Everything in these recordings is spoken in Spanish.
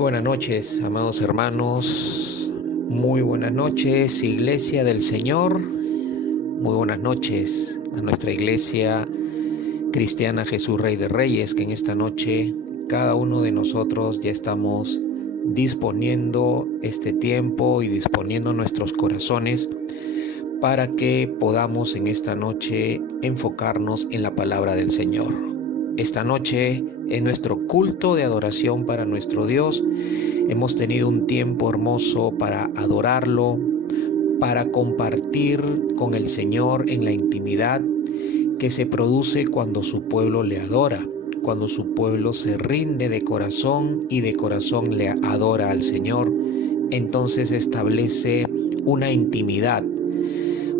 buenas noches, amados hermanos. Muy buenas noches, Iglesia del Señor. Muy buenas noches a nuestra Iglesia Cristiana Jesús Rey de Reyes, que en esta noche cada uno de nosotros ya estamos disponiendo este tiempo y disponiendo nuestros corazones para que podamos en esta noche enfocarnos en la palabra del Señor. Esta noche es nuestro culto de adoración para nuestro Dios. Hemos tenido un tiempo hermoso para adorarlo, para compartir con el Señor en la intimidad que se produce cuando su pueblo le adora, cuando su pueblo se rinde de corazón y de corazón le adora al Señor. Entonces establece una intimidad,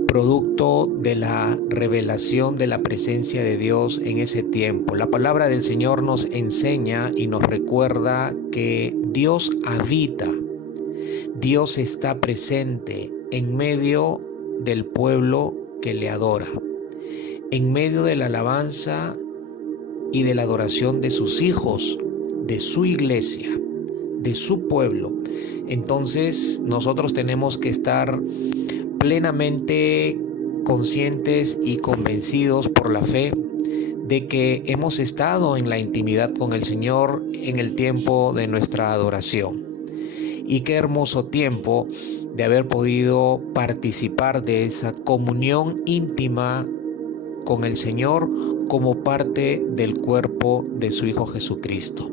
producto de la revelación de la presencia de Dios en ese tiempo. La palabra del Señor nos enseña y nos recuerda que Dios habita, Dios está presente en medio del pueblo que le adora, en medio de la alabanza y de la adoración de sus hijos, de su iglesia, de su pueblo. Entonces nosotros tenemos que estar plenamente conscientes y convencidos por la fe de que hemos estado en la intimidad con el Señor en el tiempo de nuestra adoración. Y qué hermoso tiempo de haber podido participar de esa comunión íntima con el Señor como parte del cuerpo de su Hijo Jesucristo.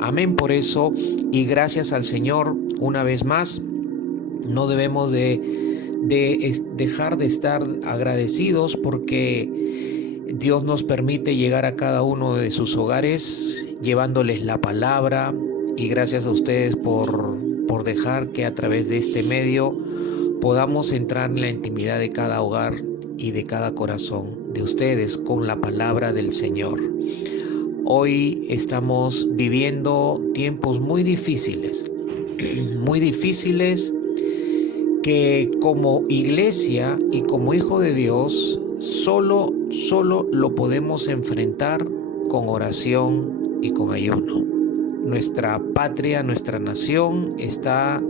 Amén por eso, y gracias al Señor una vez más. No debemos de dejar de estar agradecidos porque Dios nos permite llegar a cada uno de sus hogares llevándoles la palabra, y gracias a ustedes por dejar que a través de este medio podamos entrar en la intimidad de cada hogar y de cada corazón de ustedes con la palabra del Señor. Hoy estamos viviendo tiempos muy difíciles que como iglesia y como hijo de Dios solo lo podemos enfrentar con oración y con ayuno. Nuestra patria, nuestra nación está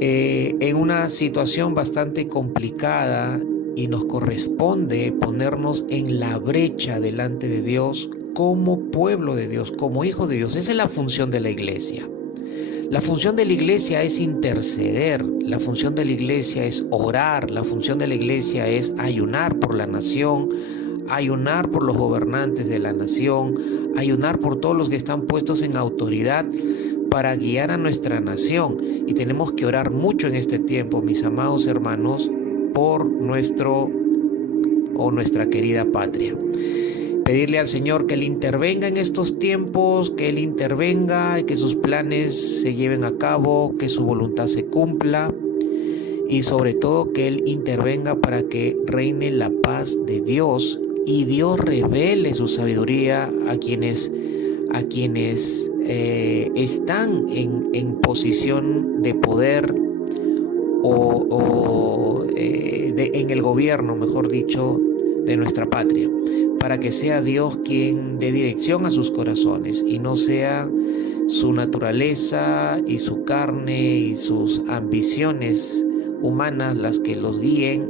en una situación bastante complicada y nos corresponde ponernos en la brecha delante de Dios como pueblo de Dios, como hijo de Dios. Esa es la función de la iglesia. La función de la iglesia es interceder, la función de la iglesia es orar, la función de la iglesia es ayunar por la nación, ayunar por los gobernantes de la nación, ayunar por todos los que están puestos en autoridad para guiar a nuestra nación. Y tenemos que orar mucho en este tiempo, mis amados hermanos, por nuestra querida patria. Pedirle al Señor que Él intervenga en estos tiempos, que Él intervenga y que sus planes se lleven a cabo, que su voluntad se cumpla, y sobre todo que Él intervenga para que reine la paz de Dios y Dios revele su sabiduría a quienes están en posición de poder en el gobierno, mejor dicho, de nuestra patria, para que sea Dios quien dé dirección a sus corazones y no sea su naturaleza y su carne y sus ambiciones humanas las que los guíen,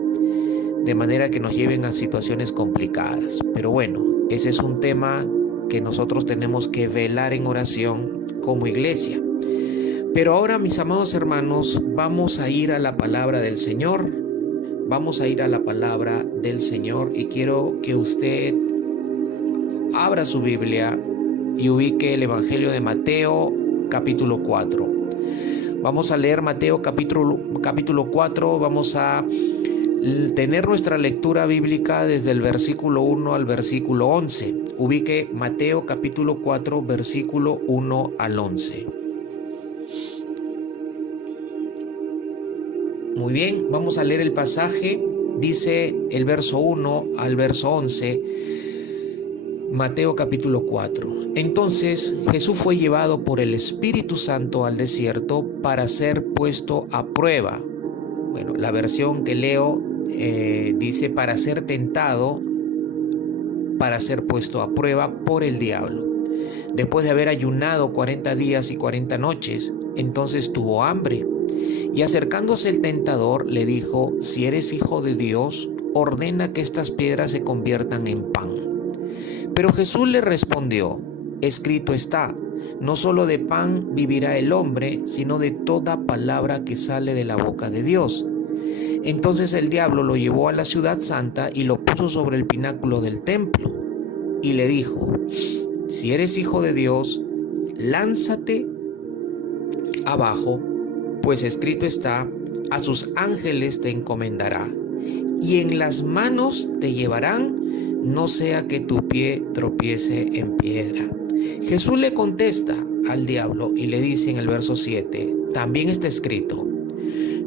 de manera que nos lleven a situaciones complicadas. Pero bueno, ese es un tema que nosotros tenemos que velar en oración como iglesia. Pero ahora, mis amados hermanos, vamos a ir a la palabra del Señor. Vamos a ir a la palabra del Señor y quiero que usted abra su Biblia y ubique el Evangelio de Mateo, capítulo 4. Vamos a leer Mateo capítulo 4, vamos a tener nuestra lectura bíblica desde el versículo 1 al versículo 11. Ubique Mateo capítulo 4, versículo 1 al 11. Muy bien, vamos a leer el pasaje. Dice el verso 1 al verso 11, Mateo capítulo 4. Entonces Jesús fue llevado por el Espíritu Santo al desierto para ser puesto a prueba. Bueno, la versión que leo dice para ser tentado, para ser puesto a prueba por el diablo. después de haber ayunado 40 días y 40 noches. Entonces tuvo hambre. Y acercándose el tentador le dijo: si eres hijo de Dios, ordena que estas piedras se conviertan en pan. Pero Jesús le respondió: escrito está, no solo de pan vivirá el hombre, sino de toda palabra que sale de la boca de Dios. Entonces el diablo lo llevó a la ciudad santa y lo puso sobre el pináculo del templo. Y le dijo: si eres hijo de Dios, lánzate abajo, pues escrito está, a sus ángeles te encomendará, y en las manos te llevarán, no sea que tu pie tropiece en piedra. Jesús le contesta al diablo y le dice en el verso 7, también está escrito,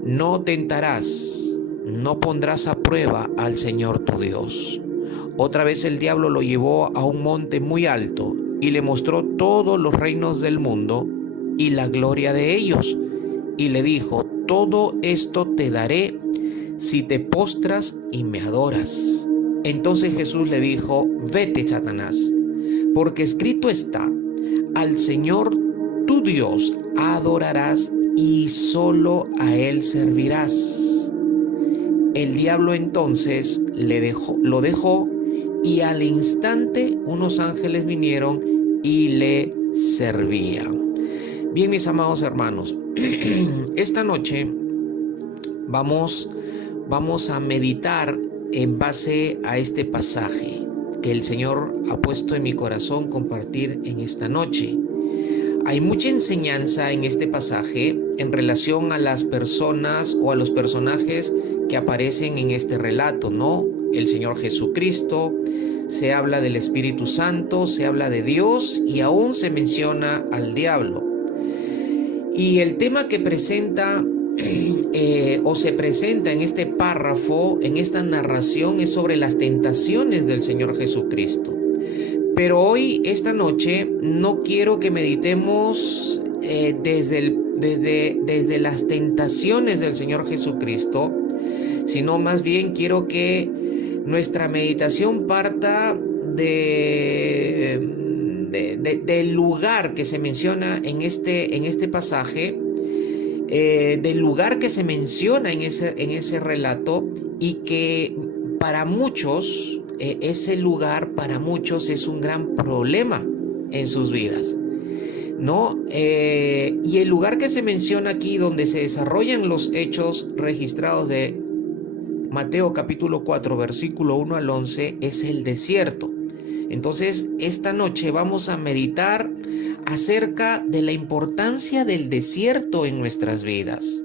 no tentarás, no pondrás a prueba al Señor tu Dios. Otra vez el diablo lo llevó a un monte muy alto y le mostró todos los reinos del mundo y la gloria de ellos. Y le dijo: todo esto te daré si te postras y me adoras. Entonces Jesús le dijo: vete, Satanás, porque escrito está, al Señor tu Dios adorarás y solo a Él servirás. El diablo entonces lo dejó y al instante unos ángeles vinieron y le servían. Bien, mis amados hermanos, esta noche vamos a meditar en base a este pasaje que el Señor ha puesto en mi corazón compartir en esta noche. Hay mucha enseñanza en este pasaje en relación a las personas o a los personajes que aparecen en este relato, ¿no? El Señor Jesucristo, se habla del Espíritu Santo, se habla de Dios y aún se menciona al diablo. Y el tema que presenta o se presenta en este párrafo, en esta narración, es sobre las tentaciones del Señor Jesucristo. Pero hoy, esta noche, no quiero que meditemos desde las tentaciones del Señor Jesucristo, sino más bien quiero que nuestra meditación parta del lugar que se menciona en este pasaje, del lugar que se menciona en ese relato, y que para muchos, ese lugar para muchos es un gran problema en sus vidas, ¿no? Y el lugar que se menciona aquí, donde se desarrollan los hechos registrados de Mateo capítulo 4, versículo 1 al 11, es el desierto. Entonces, esta noche vamos a meditar acerca de la importancia del desierto en nuestras vidas.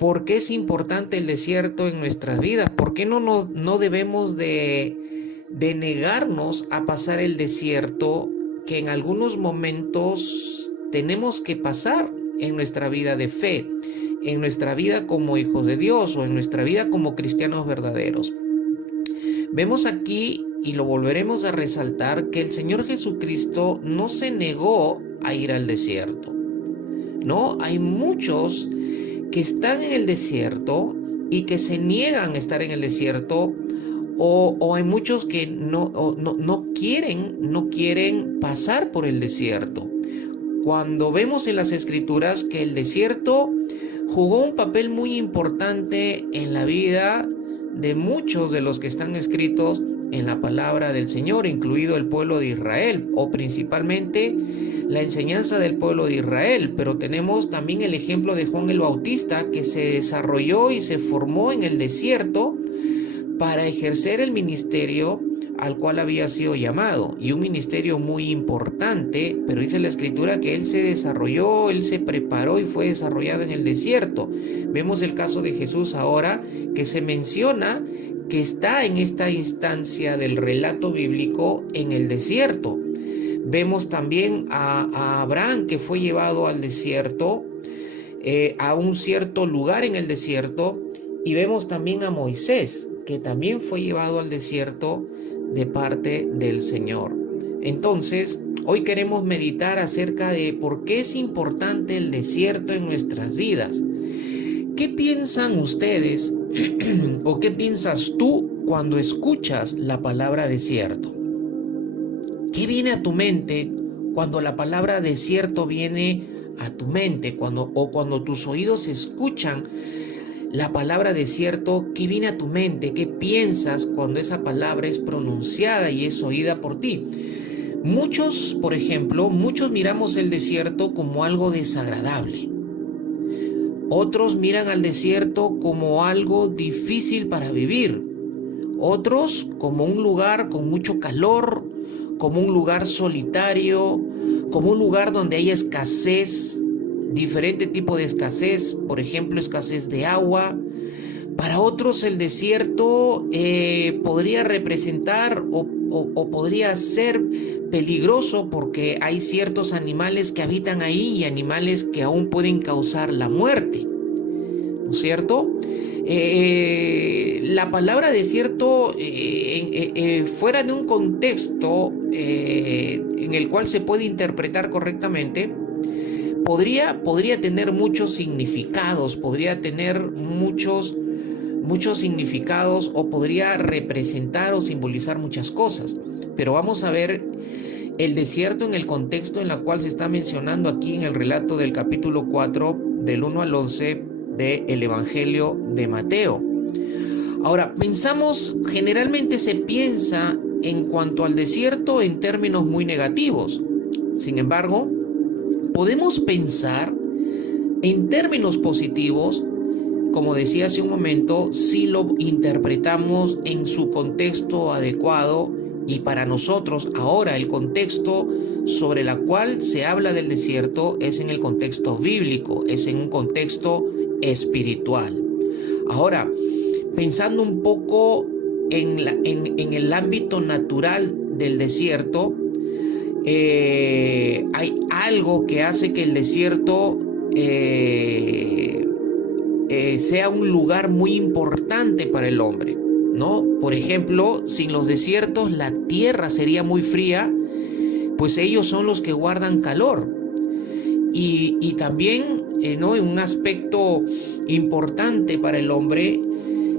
¿Por qué es importante el desierto en nuestras vidas? ¿Por qué no debemos de negarnos a pasar el desierto que en algunos momentos tenemos que pasar en nuestra vida de fe, en nuestra vida como hijos de Dios o en nuestra vida como cristianos verdaderos? Vemos aquí, y lo volveremos a resaltar, que el Señor Jesucristo no se negó a ir al desierto. No, hay muchos que están en el desierto y que se niegan a estar en el desierto, o hay muchos que no quieren pasar por el desierto. Cuando vemos en las Escrituras que el desierto jugó un papel muy importante en la vida de muchos de los que están escritos en la palabra del Señor, incluido el pueblo de Israel, o principalmente la enseñanza del pueblo de Israel. Pero tenemos también el ejemplo de Juan el Bautista, que se desarrolló y se formó en el desierto para ejercer el ministerio al cual había sido llamado, y un ministerio muy importante. Pero dice la Escritura que él se desarrolló, él se preparó y fue desarrollado en el desierto. Vemos el caso de Jesús ahora, que se menciona que está en esta instancia del relato bíblico en el desierto. Vemos también a Abraham, que fue llevado al desierto, a un cierto lugar en el desierto, y vemos también a Moisés, que también fue llevado al desierto de parte del Señor. Entonces, hoy queremos meditar acerca de por qué es importante el desierto en nuestras vidas. ¿Qué piensan ustedes o qué piensas tú cuando escuchas la palabra desierto? ¿Qué viene a tu mente cuando la palabra desierto viene a tu mente, cuando tus oídos escuchan la palabra desierto, ¿qué viene a tu mente? ¿Qué piensas cuando esa palabra es pronunciada y es oída por ti? Muchos, por ejemplo, miramos el desierto como algo desagradable. Otros miran al desierto como algo difícil para vivir. Otros como un lugar con mucho calor, como un lugar solitario, como un lugar donde hay escasez, diferente tipo de escasez, por ejemplo, escasez de agua. Para otros el desierto podría representar o podría ser peligroso porque hay ciertos animales que habitan ahí y animales que aún pueden causar la muerte, ¿no es cierto? La palabra desierto, fuera de un contexto en el cual se puede interpretar correctamente, podría tener muchos significados, muchos significados, o podría representar o simbolizar muchas cosas. Pero vamos a ver el desierto en el contexto en el cual se está mencionando aquí en el relato del capítulo 4, del 1 al 11 del Evangelio de Mateo. Ahora, generalmente se piensa en cuanto al desierto en términos muy negativos. Sin embargo, podemos pensar en términos positivos, como decía hace un momento, si lo interpretamos en su contexto adecuado. Y para nosotros ahora el contexto sobre el cual se habla del desierto es en el contexto bíblico, es en un contexto espiritual. Ahora, pensando un poco en el ámbito natural del desierto, hay algo que hace que el desierto sea un lugar muy importante para el hombre, ¿no? Por ejemplo, sin los desiertos la tierra sería muy fría, pues ellos son los que guardan calor. Y también, ¿no? En un aspecto importante para el hombre,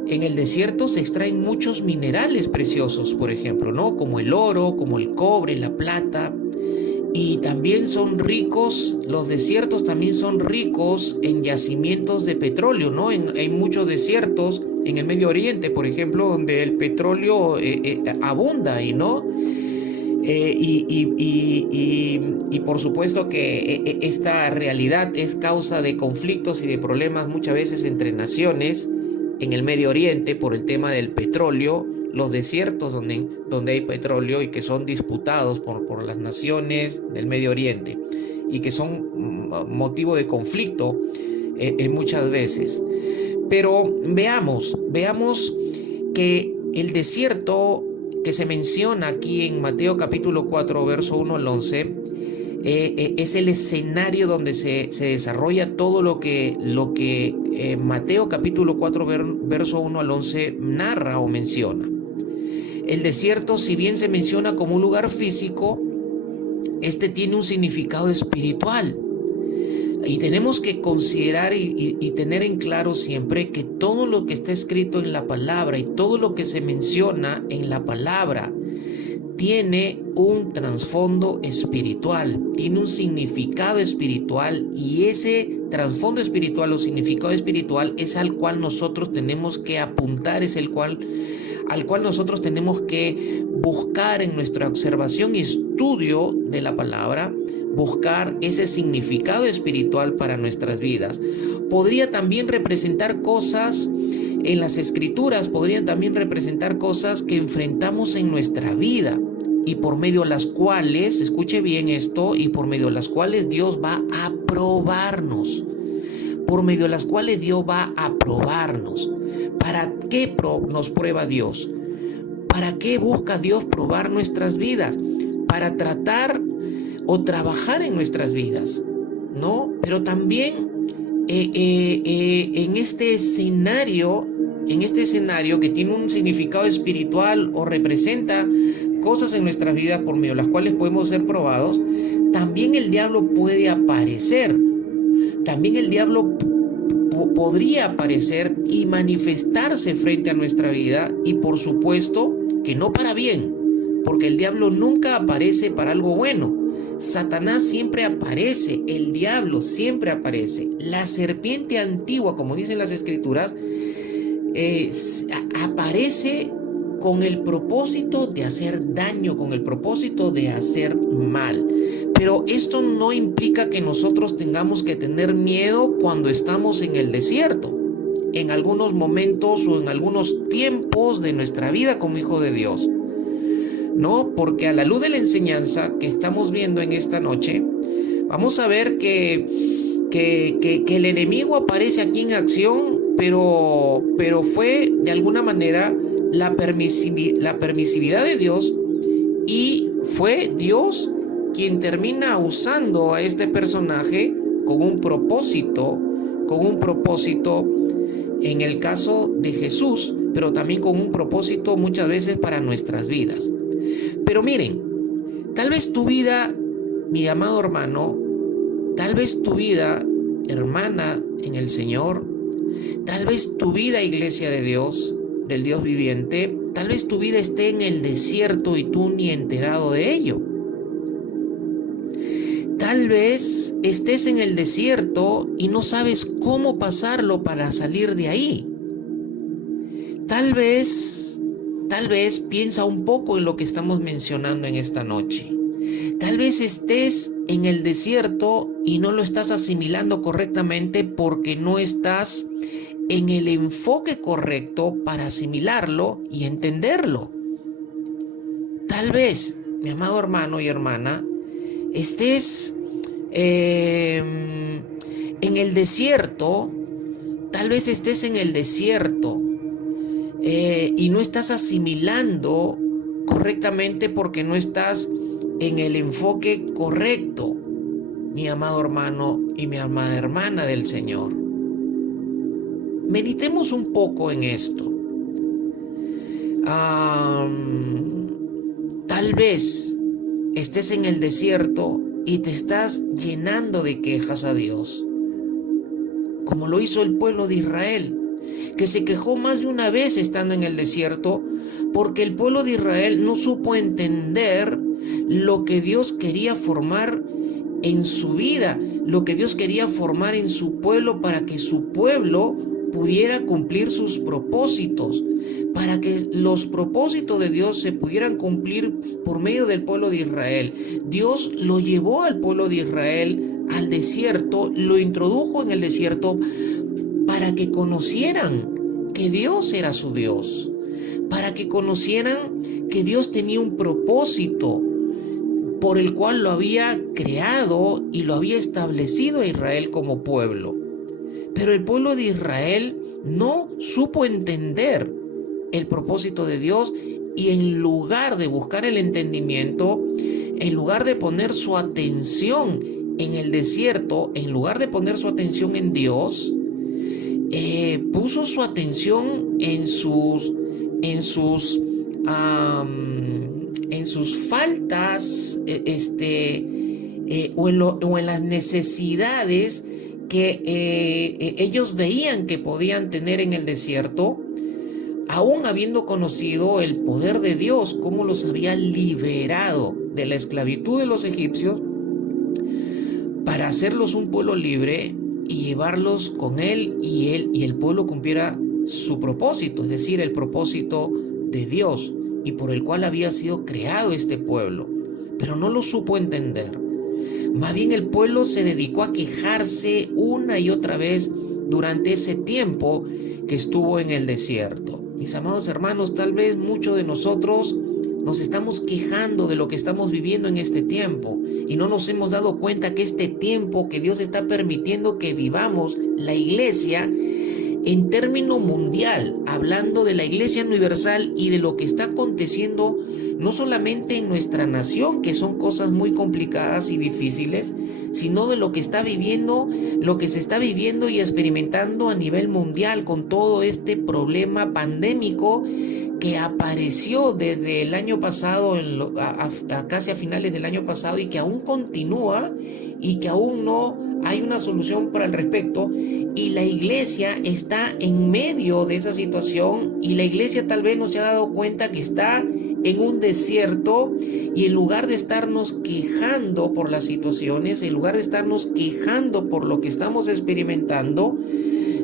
en el desierto se extraen muchos minerales preciosos, por ejemplo, ¿no? Como el oro, como el cobre, la plata. Y también son ricos, los desiertos también son ricos en yacimientos de petróleo, ¿no? Hay muchos desiertos en el Medio Oriente, por ejemplo, donde el petróleo abunda, ¿no? Y por supuesto que esta realidad es causa de conflictos y de problemas muchas veces entre naciones en el Medio Oriente por el tema del petróleo. Los desiertos donde hay petróleo y que son disputados por las naciones del Medio Oriente y que son motivo de conflicto muchas veces. Pero veamos que el desierto que se menciona aquí en Mateo capítulo 4, verso 1 al 11, es el escenario donde se desarrolla todo lo que Mateo capítulo 4, verso 1 al 11 narra o menciona. El desierto, si bien se menciona como un lugar físico, este tiene un significado espiritual. Y tenemos que considerar y tener en claro siempre que todo lo que está escrito en la palabra y todo lo que se menciona en la palabra tiene un trasfondo espiritual, tiene un significado espiritual, y ese trasfondo espiritual o significado espiritual es al cual nosotros tenemos que apuntar, es al cual nosotros tenemos que buscar en nuestra observación y estudio de la palabra, buscar ese significado espiritual para nuestras vidas. Podría también representar cosas en las escrituras, podrían también representar cosas que enfrentamos en nuestra vida y por medio de las cuales, escuche bien esto, y por medio de las cuales Dios va a probarnos. Por medio de las cuales Dios va a probarnos. ¿Para qué nos prueba Dios? ¿Para qué busca Dios probar nuestras vidas? Para tratar o trabajar en nuestras vidas, ¿no? Pero también en este escenario que tiene un significado espiritual o representa cosas en nuestras vidas por medio de las cuales podemos ser probados, también el diablo puede aparecer. También el diablo podría aparecer y manifestarse frente a nuestra vida, y por supuesto que no para bien, porque el diablo nunca aparece para algo bueno, Satanás siempre aparece, el diablo siempre aparece. La serpiente antigua, como dicen las escrituras, aparece con el propósito de hacer daño, con el propósito de hacer mal. Pero esto no implica que nosotros tengamos que tener miedo cuando estamos en el desierto, en algunos momentos o en algunos tiempos de nuestra vida como hijo de Dios. No, porque a la luz de la enseñanza que estamos viendo en esta noche, vamos a ver que el enemigo aparece aquí en acción, pero fue de alguna manera la permisividad de Dios, y fue Dios quien termina usando a este personaje con un propósito en el caso de Jesús, pero también con un propósito muchas veces para nuestras vidas. Pero miren, tal vez tu vida, mi amado hermano, tal vez tu vida, hermana en el Señor, tal vez tu vida, iglesia de Dios, del Dios viviente, tal vez tu vida esté en el desierto y tú ni enterado de ello. Tal vez estés en el desierto y no sabes cómo pasarlo para salir de ahí. Tal vez piensa un poco en lo que estamos mencionando en esta noche. Tal vez estés en el desierto y no lo estás asimilando correctamente porque no estás en el enfoque correcto para asimilarlo y entenderlo. Tal vez, mi amado hermano y hermana, estés en el desierto, tal vez estés en el desierto y no estás asimilando correctamente porque no estás en el enfoque correcto, mi amado hermano y mi amada hermana del Señor. Meditemos un poco en esto. Tal vez estés en el desierto y te estás llenando de quejas a Dios, como lo hizo el pueblo de Israel, que se quejó más de una vez estando en el desierto, porque el pueblo de Israel no supo entender lo que Dios quería formar en su vida, lo que Dios quería formar en su pueblo para que su pueblo pudiera cumplir sus propósitos, para que los propósitos de Dios se pudieran cumplir por medio del pueblo de Israel. Dios lo llevó al pueblo de Israel al desierto, lo introdujo en el desierto para que conocieran que Dios era su Dios, para que conocieran que Dios tenía un propósito por el cual lo había creado y lo había establecido a Israel como pueblo. Pero el pueblo de Israel no supo entender el propósito de Dios, y en lugar de buscar el entendimiento, en lugar de poner su atención en el desierto, en lugar de poner su atención en Dios, puso su atención en sus faltas, o en las necesidades que ellos veían que podían tener en el desierto, aún habiendo conocido el poder de Dios, cómo los había liberado de la esclavitud de los egipcios para hacerlos un pueblo libre y llevarlos con él, y el pueblo cumpliera su propósito, es decir, el propósito de Dios y por el cual había sido creado este pueblo. Pero no lo supo entender. Más bien el pueblo se dedicó a quejarse una y otra vez durante ese tiempo que estuvo en el desierto. Mis amados hermanos, tal vez muchos de nosotros nos estamos quejando de lo que estamos viviendo en este tiempo y no nos hemos dado cuenta que este tiempo que Dios está permitiendo que vivamos, la iglesia, en término mundial, hablando de la iglesia universal y de lo que está aconteciendo no solamente en nuestra nación, que son cosas muy complicadas y difíciles, sino de lo que está viviendo, lo que se está viviendo y experimentando a nivel mundial con todo este problema pandémico que apareció desde el año pasado, casi a finales del año pasado, y que aún continúa y que aún no hay una solución para el respecto, y la iglesia está en medio de esa situación, y la iglesia tal vez no se ha dado cuenta que está en un desierto, y en lugar de estarnos quejando por las situaciones, en lugar de estarnos quejando por lo que estamos experimentando,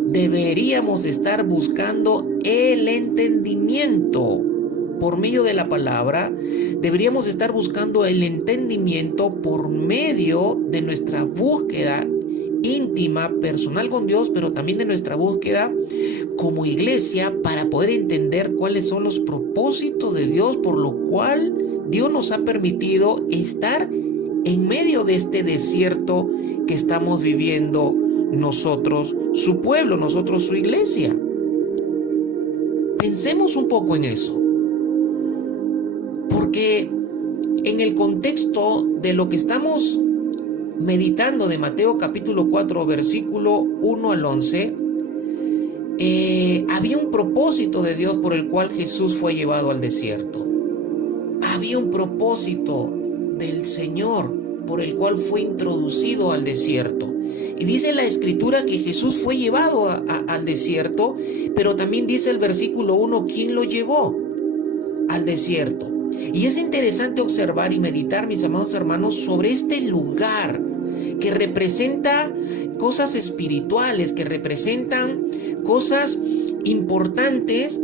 deberíamos estar buscando el entendimiento por medio de la palabra. Deberíamos estar buscando el entendimiento por medio de nuestra búsqueda íntima, personal con Dios, pero también de nuestra búsqueda como iglesia para poder entender cuáles son los propósitos de Dios, por lo cual Dios nos ha permitido estar en medio de este desierto que estamos viviendo nosotros, su pueblo, nosotros, su iglesia. Pensemos un poco en eso, porque en el contexto de lo que estamos meditando de Mateo capítulo 4, versículo 1 al 11, había un propósito de Dios por el cual Jesús fue llevado al desierto. Había un propósito del Señor por el cual fue introducido al desierto. Y dice la Escritura que Jesús fue llevado al desierto, pero también dice el versículo 1, ¿quién lo llevó al desierto? Y es interesante observar y meditar, mis amados hermanos, sobre este lugar que representa cosas espirituales, que representan cosas importantes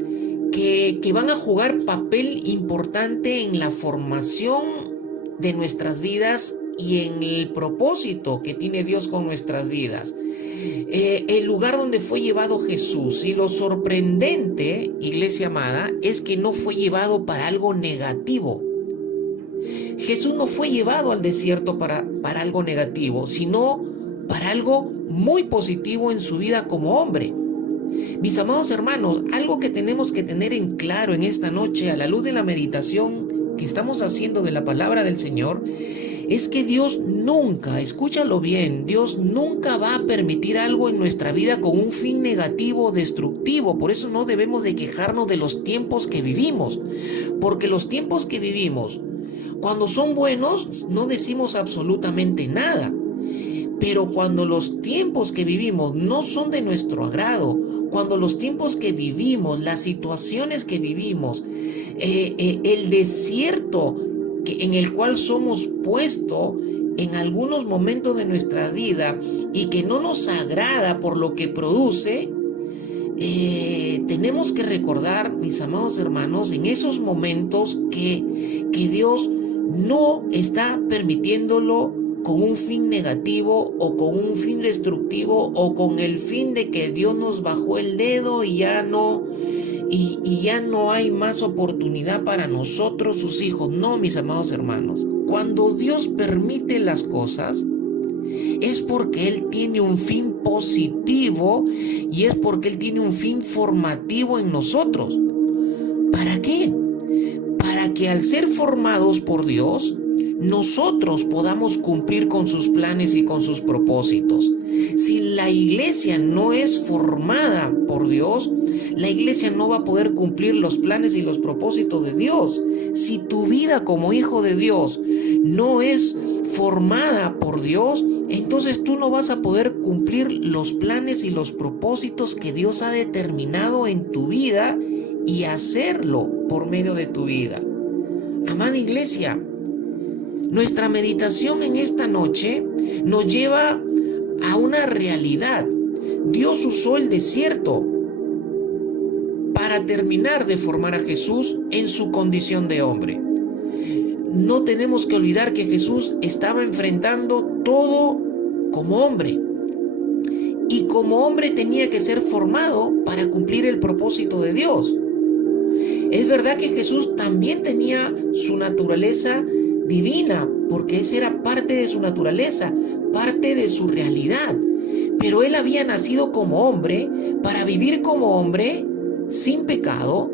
que van a jugar papel importante en la formación de nuestras vidas y en el propósito que tiene Dios con nuestras vidas. El lugar donde fue llevado Jesús, y lo sorprendente, iglesia amada, es que no fue llevado para algo negativo. Jesús no fue llevado al desierto para algo negativo, sino para algo muy positivo en su vida como hombre. Mis amados hermanos, algo que tenemos que tener en claro en esta noche, a la luz de la meditación que estamos haciendo de la palabra del Señor, es que Dios nunca, escúchalo bien, Dios nunca va a permitir algo en nuestra vida con un fin negativo o destructivo. Por eso no debemos de quejarnos de los tiempos que vivimos, porque los tiempos que vivimos, cuando son buenos, no decimos absolutamente nada. Pero cuando los tiempos que vivimos no son de nuestro agrado, cuando los tiempos que vivimos, las situaciones que vivimos, el desierto en el cual somos puestos en algunos momentos de nuestra vida y que no nos agrada por lo que produce, tenemos que recordar, mis amados hermanos, en esos momentos que Dios no está permitiéndolo con un fin negativo o con un fin destructivo o con el fin de que Dios nos bajó el dedo y ya no hay más oportunidad para nosotros, sus hijos. No, mis amados hermanos, cuando Dios permite las cosas es porque Él tiene un fin positivo y es porque Él tiene un fin formativo en nosotros. ¿Para qué? Para que al ser formados por Dios, nosotros podamos cumplir con sus planes y con sus propósitos. Si la iglesia no es formada por Dios, la iglesia no va a poder cumplir los planes y los propósitos de Dios. Si tu vida como hijo de Dios no es formada por Dios, entonces tú no vas a poder cumplir los planes y los propósitos que Dios ha determinado en tu vida y hacerlo por medio de tu vida. Amada iglesia, nuestra meditación en esta noche nos lleva a una realidad. Dios usó el desierto para terminar de formar a Jesús en su condición de hombre. No tenemos que olvidar que Jesús estaba enfrentando todo como hombre. Y como hombre tenía que ser formado para cumplir el propósito de Dios. Es verdad que Jesús también tenía su naturaleza divina, porque esa era parte de su naturaleza, parte de su realidad. Pero Él había nacido como hombre para vivir como hombre sin pecado,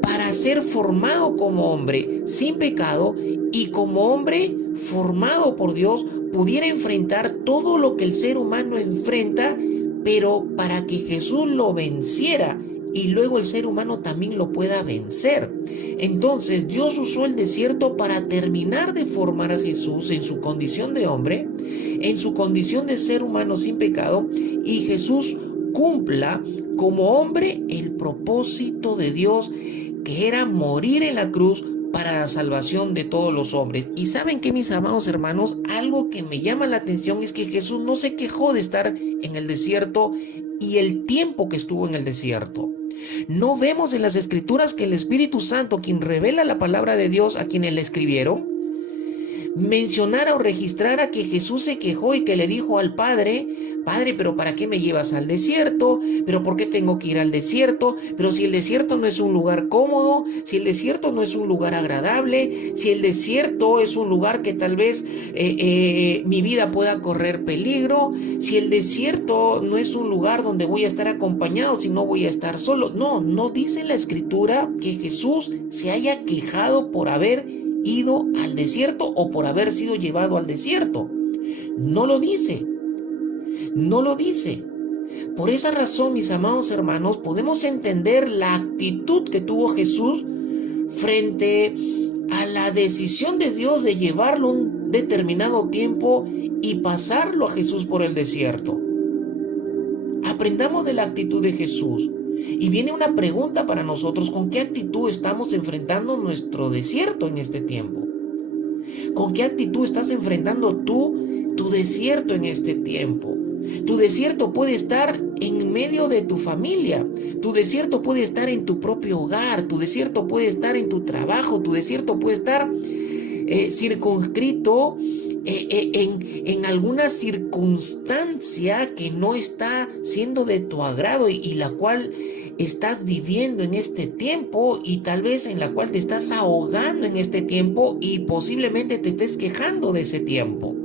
para ser formado como hombre sin pecado y como hombre formado por Dios pudiera enfrentar todo lo que el ser humano enfrenta, pero para que Jesús lo venciera y luego el ser humano también lo pueda vencer. Entonces Dios usó el desierto para terminar de formar a Jesús en su condición de hombre, en su condición de ser humano sin pecado, y Jesús cumpla como hombre el propósito de Dios, que era morir en la cruz para la salvación de todos los hombres. Y ¿saben qué, mis amados hermanos? Algo que me llama la atención es que Jesús no se quejó de estar en el desierto y el tiempo que estuvo en el desierto. No vemos en las Escrituras que el Espíritu Santo, quien revela la palabra de Dios a quienes la escribieron, mencionara o registrara que Jesús se quejó y que le dijo al Padre: Padre, pero ¿para qué me llevas al desierto? ¿Pero por qué tengo que ir al desierto? Pero si el desierto no es un lugar cómodo, si el desierto no es un lugar agradable, si el desierto es un lugar que tal vez mi vida pueda correr peligro, si el desierto no es un lugar donde voy a estar acompañado, si no voy a estar solo. No dice la Escritura que Jesús se haya quejado por haber ido al desierto o por haber sido llevado al desierto. No lo dice. No lo dice. Por esa razón, mis amados hermanos, podemos entender la actitud que tuvo Jesús frente a la decisión de Dios de llevarlo un determinado tiempo y pasarlo a Jesús por el desierto. Aprendamos de la actitud de Jesús. Y viene una pregunta para nosotros: ¿con qué actitud estamos enfrentando nuestro desierto en este tiempo? ¿Con qué actitud estás enfrentando tú tu desierto en este tiempo? Tu desierto puede estar en medio de tu familia, tu desierto puede estar en tu propio hogar, tu desierto puede estar en tu trabajo, tu desierto puede estar circunscrito en alguna circunstancia que no está siendo de tu agrado y la cual estás viviendo en este tiempo, y tal vez en la cual te estás ahogando en este tiempo y posiblemente te estés quejando de ese tiempo.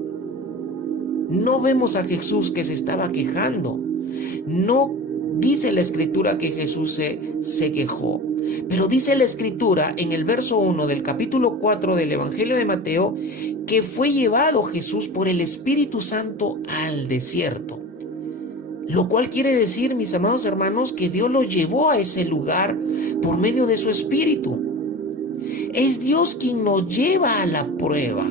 No vemos a Jesús que se estaba quejando. No dice la Escritura que Jesús se quejó. Pero dice la Escritura en el verso 1 del capítulo 4 del Evangelio de Mateo que fue llevado Jesús por el Espíritu Santo al desierto. Lo cual quiere decir, mis amados hermanos, que Dios lo llevó a ese lugar por medio de su Espíritu. Es Dios quien nos lleva a la prueba.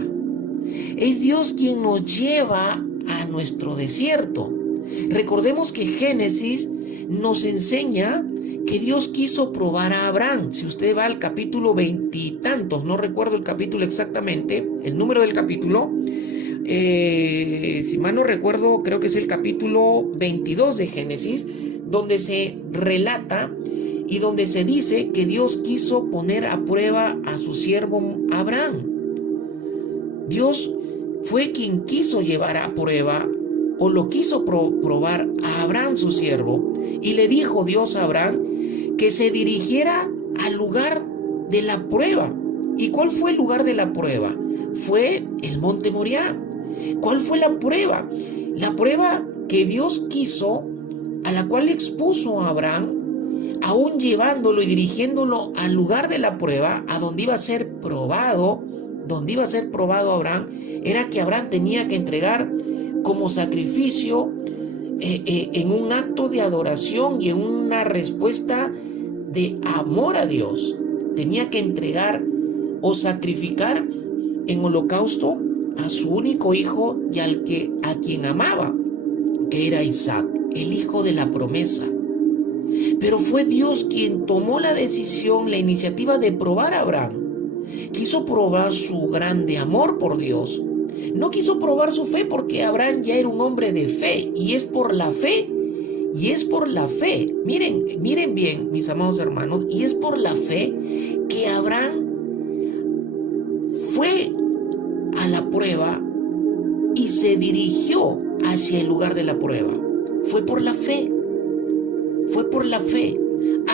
Es Dios quien nos lleva a nuestro desierto. Recordemos que Génesis nos enseña que Dios quiso probar a Abraham. Si usted va al capítulo 20 y tantos, no recuerdo el capítulo exactamente, el número del capítulo, si mal no recuerdo, creo que es el capítulo 22 de Génesis, donde se relata y donde se dice que Dios quiso poner a prueba a su siervo Abraham. Dios fue quien quiso llevar a prueba o lo quiso probar a Abraham, su siervo, y le dijo Dios a Abraham que se dirigiera al lugar de la prueba. ¿Y cuál fue el lugar de la prueba? Fue el monte Moriah. ¿Cuál fue la prueba? La prueba que Dios quiso, a la cual expuso a Abraham, aún llevándolo y dirigiéndolo al lugar de la prueba, a donde iba a ser probado, Abraham, era que Abraham tenía que entregar como sacrificio en un acto de adoración y en una respuesta de amor a Dios. Tenía que entregar o sacrificar en holocausto a su único hijo y a quien amaba, que era Isaac, el hijo de la promesa. Pero fue Dios quien tomó la decisión, la iniciativa de probar a Abraham. Quiso probar su grande amor por Dios. No quiso probar su fe, porque Abraham ya era un hombre de fe, y es por la fe. Miren bien, mis amados hermanos, y es por la fe que Abraham fue a la prueba y se dirigió hacia el lugar de la prueba. Fue por la fe.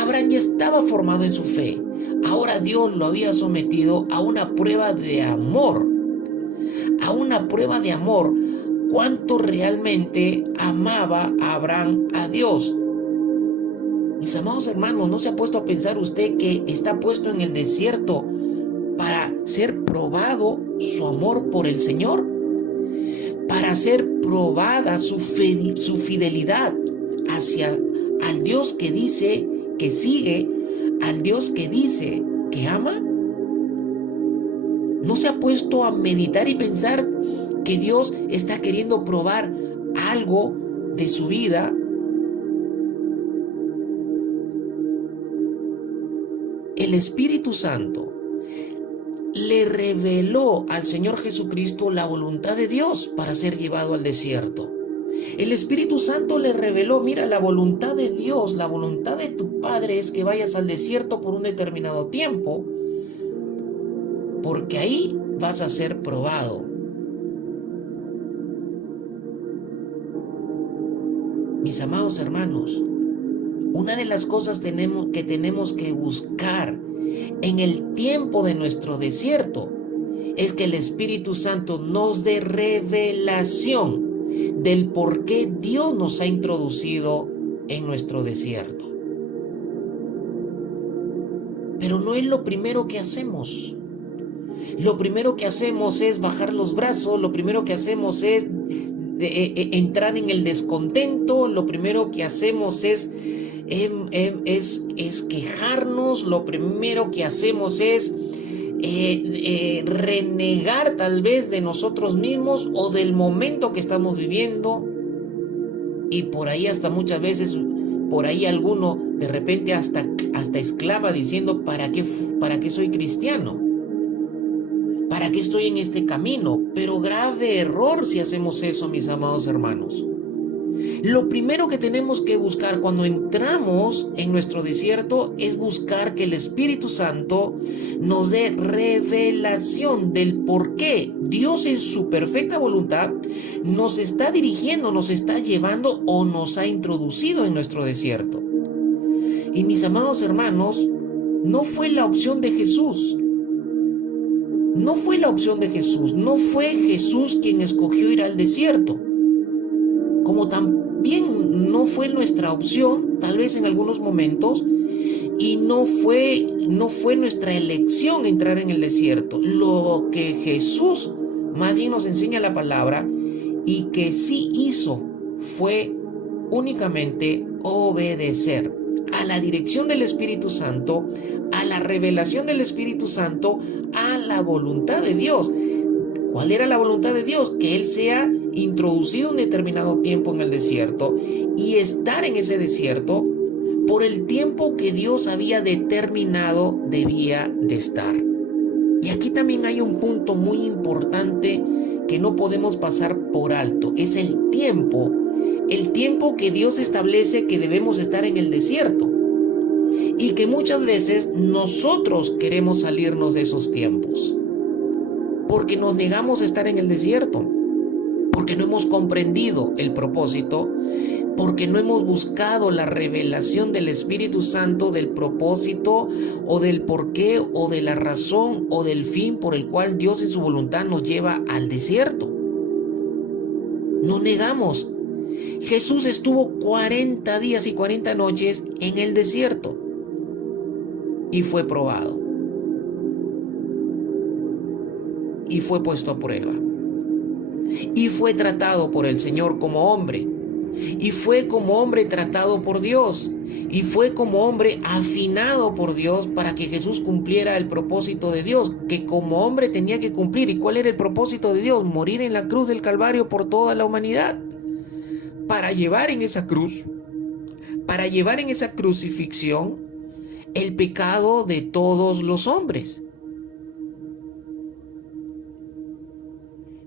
Abraham ya estaba formado en su fe. Ahora Dios lo había sometido a una prueba de amor. ¿Cuánto realmente amaba a Abraham a Dios? Mis amados hermanos, ¿no se ha puesto a pensar usted que está puesto en el desierto para ser probado su amor por el Señor? Para ser probada su fidelidad hacia al Dios que dice que sigue, al Dios que dice que ama. ¿No se ha puesto a meditar y pensar que Dios está queriendo probar algo de su vida? El Espíritu Santo le reveló al Señor Jesucristo la voluntad de Dios para ser llevado al desierto. El Espíritu Santo le reveló, mira, la voluntad de Dios, la voluntad de tu Padre es que vayas al desierto por un determinado tiempo, porque ahí vas a ser probado. Mis amados hermanos, una de las cosas que tenemos que buscar en el tiempo de nuestro desierto es que el Espíritu Santo nos dé revelación del por qué Dios nos ha introducido en nuestro desierto. Pero no es lo primero que hacemos. Lo primero que hacemos es bajar los brazos, lo primero que hacemos es entrar en el descontento, lo primero que hacemos es quejarnos, lo primero que hacemos es renegar tal vez de nosotros mismos o del momento que estamos viviendo, y por ahí hasta muchas veces, por ahí alguno de repente hasta exclama diciendo, ¿para qué soy cristiano? ¿Para qué estoy en este camino? Pero grave error si hacemos eso, mis amados hermanos. Lo primero que tenemos que buscar cuando entramos en nuestro desierto es buscar que el Espíritu Santo nos dé revelación del por qué Dios en su perfecta voluntad nos está dirigiendo, nos está llevando o nos ha introducido en nuestro desierto. Y mis amados hermanos, no fue la opción de Jesús. No fue la opción de Jesús. No fue Jesús quien escogió ir al desierto. Como también no fue nuestra opción, tal vez en algunos momentos, y no fue nuestra elección entrar en el desierto. Lo que Jesús más bien nos enseña la palabra y que sí hizo fue únicamente obedecer a la dirección del Espíritu Santo, a la revelación del Espíritu Santo, a la voluntad de Dios. ¿Cuál era la voluntad de Dios? Que Él sea introducido un determinado tiempo en el desierto y estar en ese desierto por el tiempo que Dios había determinado debía de estar. Y aquí también hay un punto muy importante que no podemos pasar por alto. Es el tiempo que Dios establece que debemos estar en el desierto. Y que muchas veces nosotros queremos salirnos de esos tiempos. Porque nos negamos a estar en el desierto. Porque no hemos comprendido el propósito. Porque no hemos buscado la revelación del Espíritu Santo del propósito o del porqué o de la razón o del fin por el cual Dios en su voluntad nos lleva al desierto. Nos negamos. Jesús estuvo 40 días y 40 noches en el desierto y fue probado y fue puesto a prueba y fue tratado por el Señor como hombre y fue como hombre tratado por Dios y fue como hombre afinado por Dios para que Jesús cumpliera el propósito de Dios que como hombre tenía que cumplir. ¿Y cuál era el propósito de Dios? Morir en la cruz del Calvario por toda la humanidad. Para llevar en esa cruz, para llevar en esa crucifixión el pecado de todos los hombres.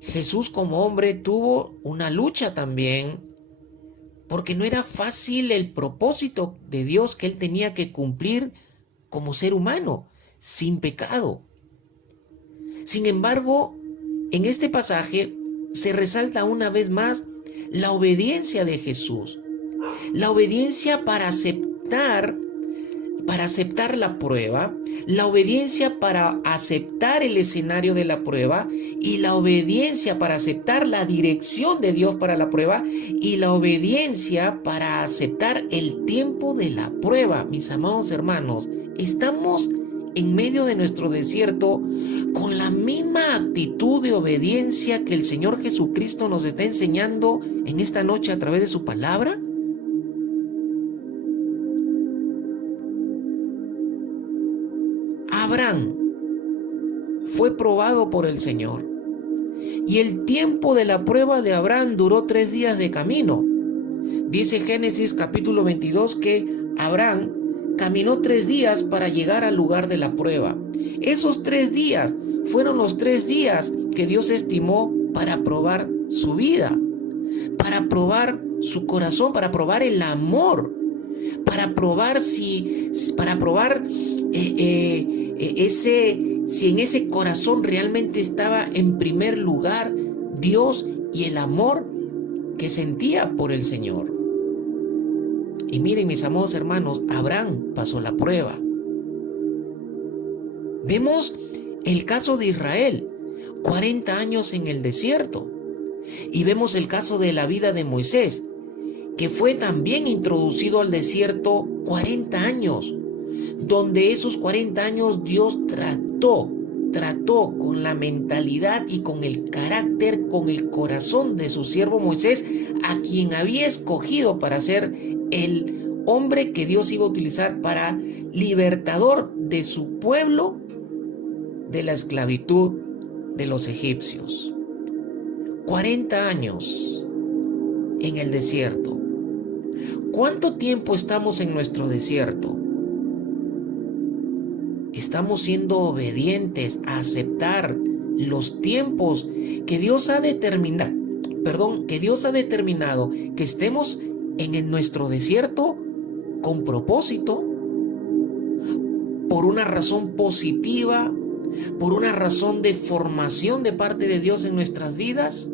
Jesús como hombre tuvo una lucha también, porque no era fácil el propósito de Dios que él tenía que cumplir como ser humano, sin pecado. Sin embargo, en este pasaje se resalta una vez más la obediencia de Jesús, la obediencia para aceptar la prueba, la obediencia para aceptar el escenario de la prueba y la obediencia para aceptar la dirección de Dios para la prueba y la obediencia para aceptar el tiempo de la prueba. Mis amados hermanos, estamos en medio de nuestro desierto con la misma actitud de obediencia que el Señor Jesucristo nos está enseñando en esta noche a través de su palabra. Abraham fue probado por el Señor y el tiempo de la prueba de Abraham duró 3 días de camino. Dice Génesis capítulo 22 que Abraham caminó 3 días para llegar al lugar de la prueba. Esos 3 días fueron los 3 días que Dios estimó para probar su vida, para probar su corazón, para probar el amor, para probar si en ese corazón realmente estaba en primer lugar Dios y el amor que sentía por el Señor. Y miren, mis amados hermanos, Abraham pasó la prueba. Vemos el caso de Israel, 40 años en el desierto. Y vemos el caso de la vida de Moisés, que fue también introducido al desierto 40 años, donde esos 40 años Dios trató con la mentalidad y con el carácter, con el corazón de su siervo Moisés, a quien había escogido para ser el hombre que Dios iba a utilizar para libertador de su pueblo de la esclavitud de los egipcios. 40 años en el desierto. ¿Cuánto tiempo estamos en nuestro desierto? ¿Estamos siendo obedientes a aceptar los tiempos que Dios ha determinado, que estemos en nuestro desierto con propósito, por una razón positiva, por una razón de formación de parte de Dios en nuestras vidas?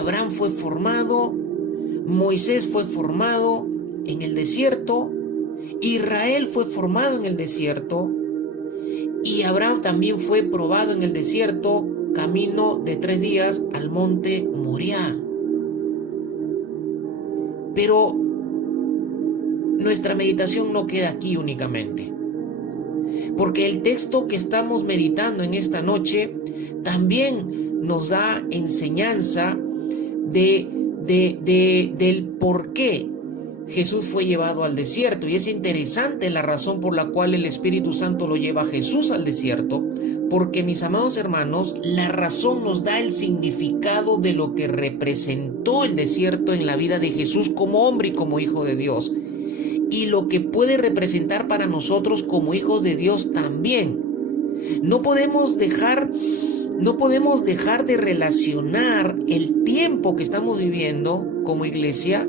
Abraham fue formado, Moisés fue formado en el desierto, Israel fue formado en el desierto, y Abraham también fue probado en el desierto, camino de 3 días al monte Moriah. Pero nuestra meditación no queda aquí únicamente, porque el texto que estamos meditando en esta noche también nos da enseñanza del por qué Jesús fue llevado al desierto. Y es interesante la razón por la cual el Espíritu Santo lo lleva a Jesús al desierto, porque, mis amados hermanos, la razón nos da el significado de lo que representó el desierto en la vida de Jesús como hombre y como hijo de Dios, y lo que puede representar para nosotros como hijos de Dios también. No podemos dejar de relacionar el tiempo que estamos viviendo como iglesia,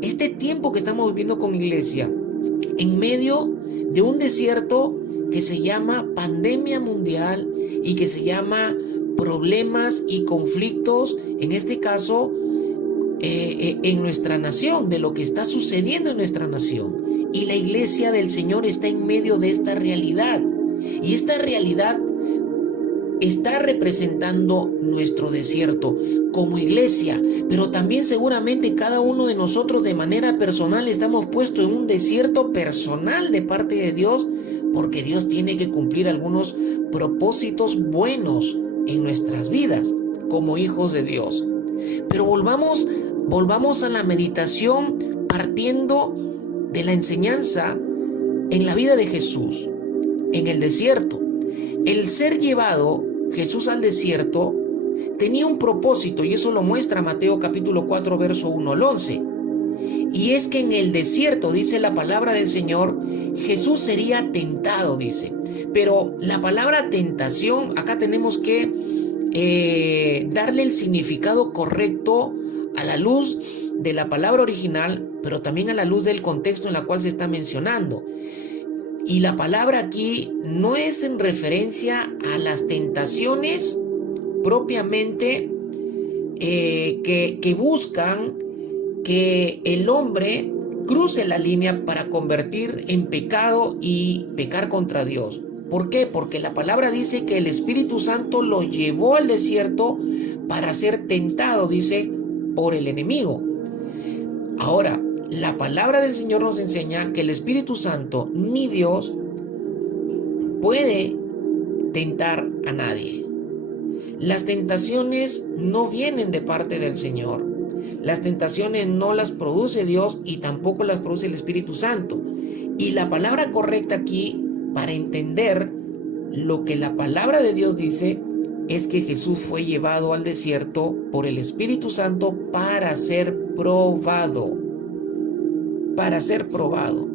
este tiempo que estamos viviendo como iglesia, en medio de un desierto que se llama pandemia mundial y que se llama problemas y conflictos, en este caso, en nuestra nación, de lo que está sucediendo en nuestra nación. Y la iglesia del Señor está en medio de esta realidad. Y esta realidad está representando nuestro desierto como iglesia, pero también seguramente cada uno de nosotros de manera personal estamos puestos en un desierto personal de parte de Dios, porque Dios tiene que cumplir algunos propósitos buenos en nuestras vidas como hijos de Dios. Pero volvamos a la meditación partiendo de la enseñanza en la vida de Jesús en el desierto. El ser llevado Jesús al desierto tenía un propósito, y eso lo muestra Mateo capítulo 4 verso 1 al 11. Y es que en el desierto, dice la palabra del Señor, Jesús sería tentado, dice. Pero la palabra tentación, acá tenemos que darle el significado correcto a la luz de la palabra original, pero también a la luz del contexto en la cual se está mencionando. Y la palabra aquí no es en referencia a las tentaciones propiamente que buscan que el hombre cruce la línea para convertir en pecado y pecar contra Dios. ¿Por qué? Porque la palabra dice que el Espíritu Santo lo llevó al desierto para ser tentado, dice, por el enemigo. Ahora, la palabra del Señor nos enseña que el Espíritu Santo, ni Dios, puede tentar a nadie. Las tentaciones no vienen de parte del Señor. Las tentaciones no las produce Dios y tampoco las produce el Espíritu Santo. Y la palabra correcta aquí, para entender lo que la palabra de Dios dice, es que Jesús fue llevado al desierto por el Espíritu Santo para ser probado. Para ser probado.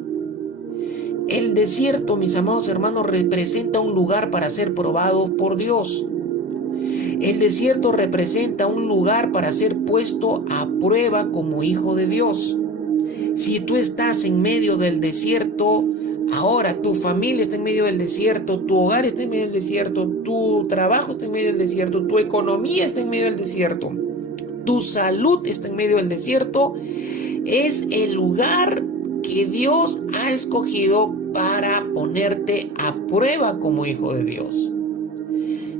El desierto, mis amados hermanos, representa un lugar para ser probados por Dios. El desierto representa un lugar para ser puesto a prueba como hijo de Dios. Si tú estás en medio del desierto, ahora tu familia está en medio del desierto, tu hogar está en medio del desierto, tu trabajo está en medio del desierto, tu economía está en medio del desierto, tu salud está en medio del desierto, es el lugar que Dios ha escogido para ponerte a prueba como hijo de Dios.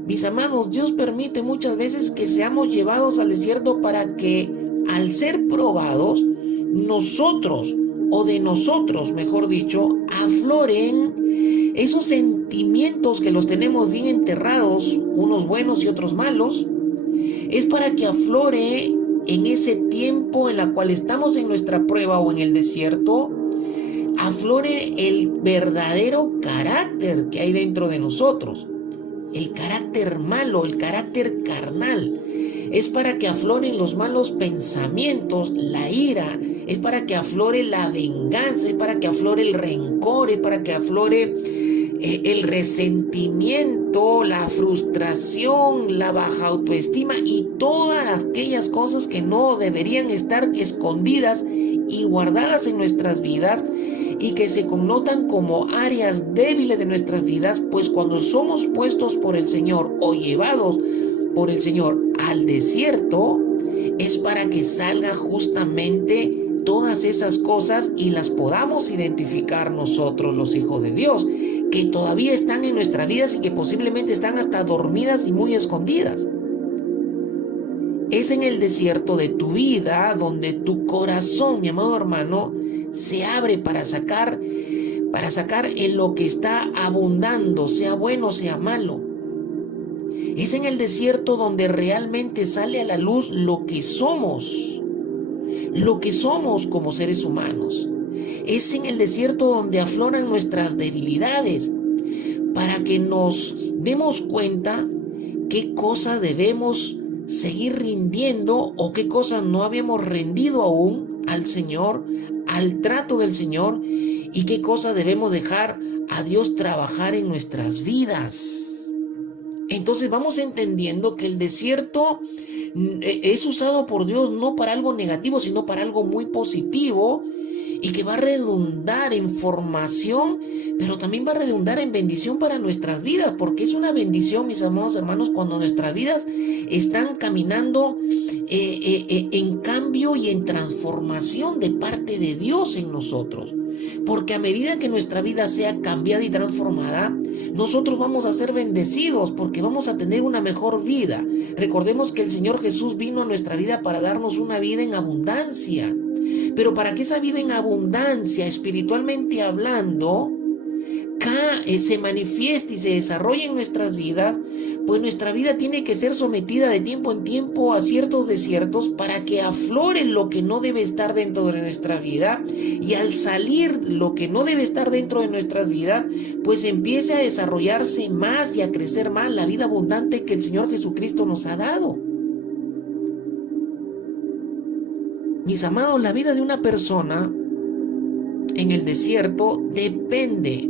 Mis amados, Dios permite muchas veces que seamos llevados al desierto para que, al ser probados, nosotros, o de nosotros, mejor dicho, afloren esos sentimientos que los tenemos bien enterrados, unos buenos y otros malos. Es para que aflore en ese tiempo en la cual estamos en nuestra prueba o en el desierto, aflore el verdadero carácter que hay dentro de nosotros. El carácter malo, el carácter carnal. Es para que afloren los malos pensamientos, la ira, es para que aflore la venganza, es para que aflore el rencor, es para que aflore el resentimiento, la frustración, la baja autoestima y todas aquellas cosas que no deberían estar escondidas y guardadas en nuestras vidas y que se connotan como áreas débiles de nuestras vidas, pues cuando somos puestos por el Señor o llevados por el Señor al desierto, es para que salga justamente todas esas cosas y las podamos identificar nosotros, los hijos de Dios, que todavía están en nuestras vidas y que posiblemente están hasta dormidas y muy escondidas. Es en el desierto de tu vida donde tu corazón, mi amado hermano, se abre para sacar en lo que está abundando, sea bueno, sea malo. Es en el desierto donde realmente sale a la luz lo que somos como seres humanos. Es en el desierto donde afloran nuestras debilidades para que nos demos cuenta qué cosas debemos seguir rindiendo o qué cosas no habíamos rendido aún al Señor, al trato del Señor, y qué cosas debemos dejar a Dios trabajar en nuestras vidas. Entonces vamos entendiendo que el desierto es usado por Dios no para algo negativo, sino para algo muy positivo y que va a redundar en formación, pero también va a redundar en bendición para nuestras vidas, porque es una bendición, mis amados hermanos, cuando nuestras vidas están caminando en cambio y en transformación de parte de Dios en nosotros. Porque a medida que nuestra vida sea cambiada y transformada, nosotros vamos a ser bendecidos porque vamos a tener una mejor vida. Recordemos que el Señor Jesús vino a nuestra vida para darnos una vida en abundancia. Pero para que esa vida en abundancia, espiritualmente hablando, se manifieste y se desarrolle en nuestras vidas, pues nuestra vida tiene que ser sometida de tiempo en tiempo a ciertos desiertos para que aflore lo que no debe estar dentro de nuestra vida, y al salir lo que no debe estar dentro de nuestras vidas, pues empiece a desarrollarse más y a crecer más la vida abundante que el Señor Jesucristo nos ha dado. Mis amados, la vida de una persona en el desierto depende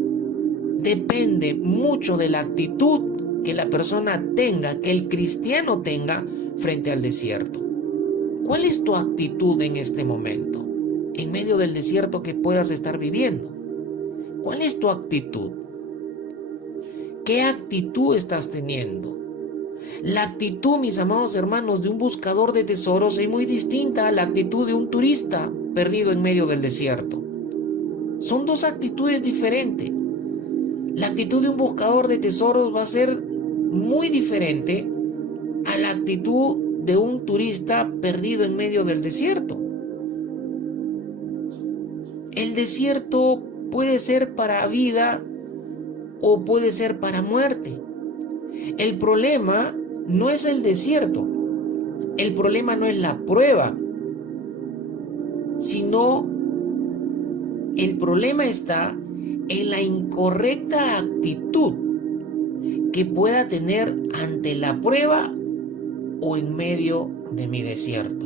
mucho de la actitud que la persona tenga, que el cristiano tenga frente al desierto. ¿Cuál es tu actitud en este momento, en medio del desierto que puedas estar viviendo? ¿Cuál es tu actitud? ¿Qué actitud estás teniendo? La actitud, mis amados hermanos, de un buscador de tesoros es muy distinta a la actitud de un turista perdido en medio del desierto. Son dos actitudes diferentes. La actitud de un buscador de tesoros va a ser muy diferente a la actitud de un turista perdido en medio del desierto. El desierto puede ser para vida o puede ser para muerte. El problema no es el desierto, el problema no es la prueba, sino el problema está en la incorrecta actitud que pueda tener ante la prueba o en medio de mi desierto.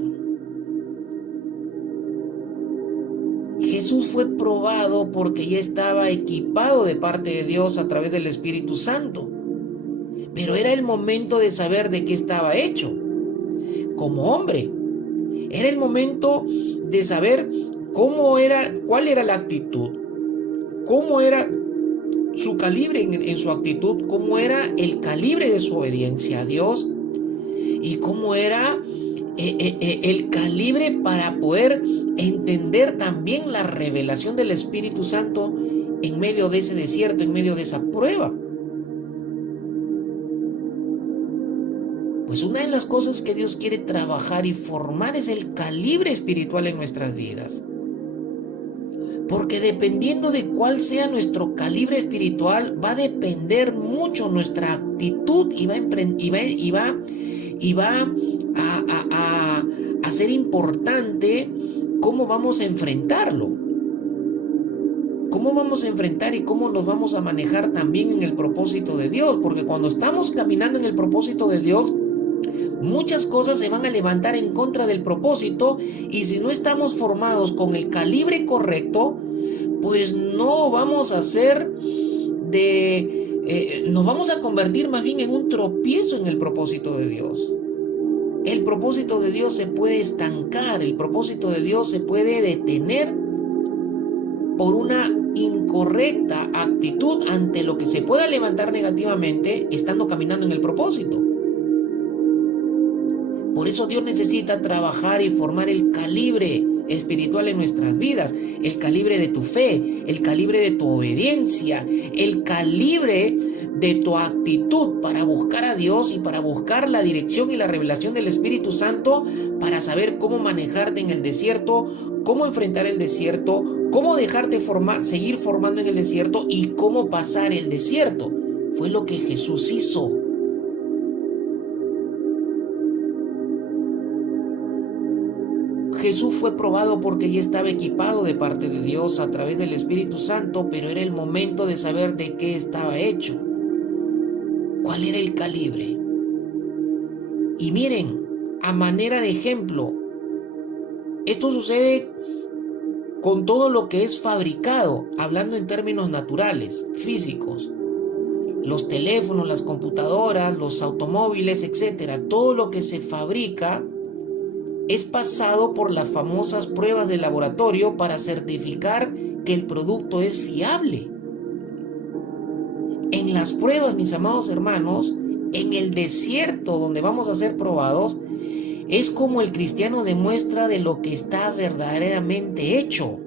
Jesús fue probado porque ya estaba equipado de parte de Dios a través del Espíritu Santo. Pero era el momento de saber de qué estaba hecho como hombre. Era el momento de saber cuál era la actitud, cómo era su calibre en su actitud, cómo era el calibre de su obediencia a Dios y cómo era el calibre para poder entender también la revelación del Espíritu Santo en medio de ese desierto, en medio de esa prueba. Pues una de las cosas que Dios quiere trabajar y formar es el calibre espiritual en nuestras vidas. Porque dependiendo de cuál sea nuestro calibre espiritual, va a depender mucho nuestra actitud y va a ser importante cómo vamos a enfrentarlo. Cómo vamos a enfrentar y cómo nos vamos a manejar también en el propósito de Dios. Porque cuando estamos caminando en el propósito de Dios, muchas cosas se van a levantar en contra del propósito, y si no estamos formados con el calibre correcto, pues no vamos a ser nos vamos a convertir más bien en un tropiezo en el propósito de Dios. El propósito de Dios se puede estancar, el propósito de Dios se puede detener por una incorrecta actitud ante lo que se pueda levantar negativamente estando caminando en el propósito. Por eso Dios necesita trabajar y formar el calibre espiritual en nuestras vidas, el calibre de tu fe, el calibre de tu obediencia, el calibre de tu actitud para buscar a Dios y para buscar la dirección y la revelación del Espíritu Santo, para saber cómo manejarte en el desierto, cómo enfrentar el desierto, cómo dejarte seguir formando en el desierto y cómo pasar el desierto. Fue lo que Jesús hizo. Jesús fue probado porque ya estaba equipado de parte de Dios a través del Espíritu Santo, pero era el momento de saber de qué estaba hecho, cuál era el calibre. Y miren, a manera de ejemplo, esto sucede con todo lo que es fabricado, hablando en términos naturales, físicos. Los teléfonos, las computadoras, los automóviles, etcétera, todo lo que se fabrica es pasado por las famosas pruebas de laboratorio para certificar que el producto es fiable. En las pruebas, mis amados hermanos, en el desierto donde vamos a ser probados, es como el cristiano demuestra de lo que está verdaderamente hecho.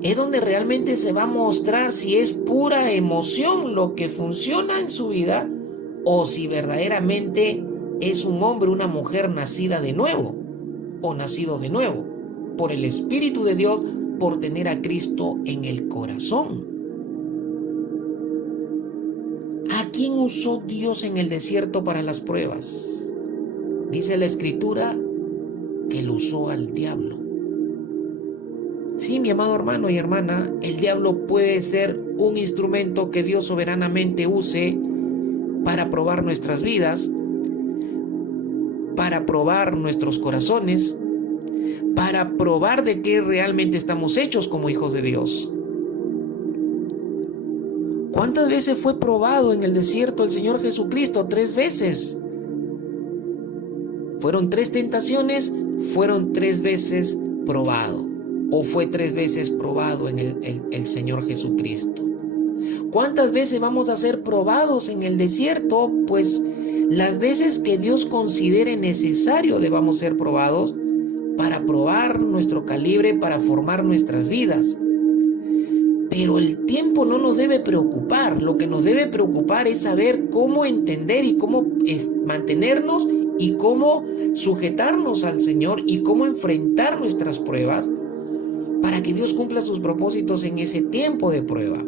Es donde realmente se va a mostrar si es pura emoción lo que funciona en su vida o si verdaderamente es un hombre, una mujer nacida de nuevo o nacido de nuevo por el Espíritu de Dios, por tener a Cristo en el corazón. ¿A quién usó Dios en el desierto para las pruebas? Dice la Escritura que lo usó al diablo. Sí, mi amado hermano y hermana, el diablo puede ser un instrumento que Dios soberanamente use para probar nuestras vidas, para probar nuestros corazones, para probar de qué realmente estamos hechos como hijos de Dios. ¿Cuántas veces fue probado en el desierto el Señor Jesucristo? 3 veces. Fueron 3 tentaciones, fueron 3 veces probado. ¿O fue 3 veces probado en el Señor Jesucristo? ¿Cuántas veces vamos a ser probados en el desierto? Pues las veces que Dios considere necesario debamos ser probados para probar nuestro calibre, para formar nuestras vidas. Pero el tiempo no nos debe preocupar. Lo que nos debe preocupar es saber cómo entender y cómo mantenernos y cómo sujetarnos al Señor y cómo enfrentar nuestras pruebas para que Dios cumpla sus propósitos en ese tiempo de prueba.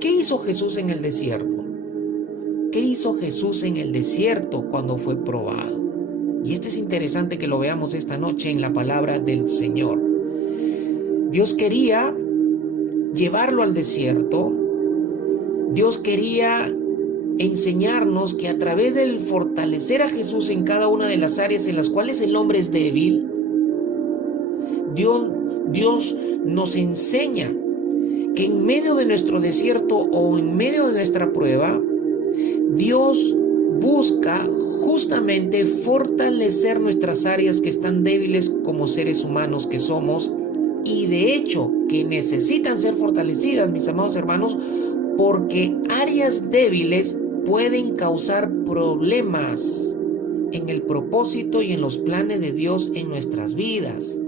¿Qué hizo Jesús en el desierto? ¿Qué hizo Jesús en el desierto cuando fue probado? Y esto es interesante que lo veamos esta noche en la palabra del Señor. Dios quería llevarlo al desierto. Dios quería enseñarnos que a través del fortalecer a Jesús en cada una de las áreas en las cuales el hombre es débil, Dios Dios nos enseña que en medio de nuestro desierto o en medio de nuestra prueba, Dios busca justamente fortalecer nuestras áreas que están débiles como seres humanos que somos, y de hecho que necesitan ser fortalecidas, mis amados hermanos, porque áreas débiles pueden causar problemas en el propósito y en los planes de Dios en nuestras vidas.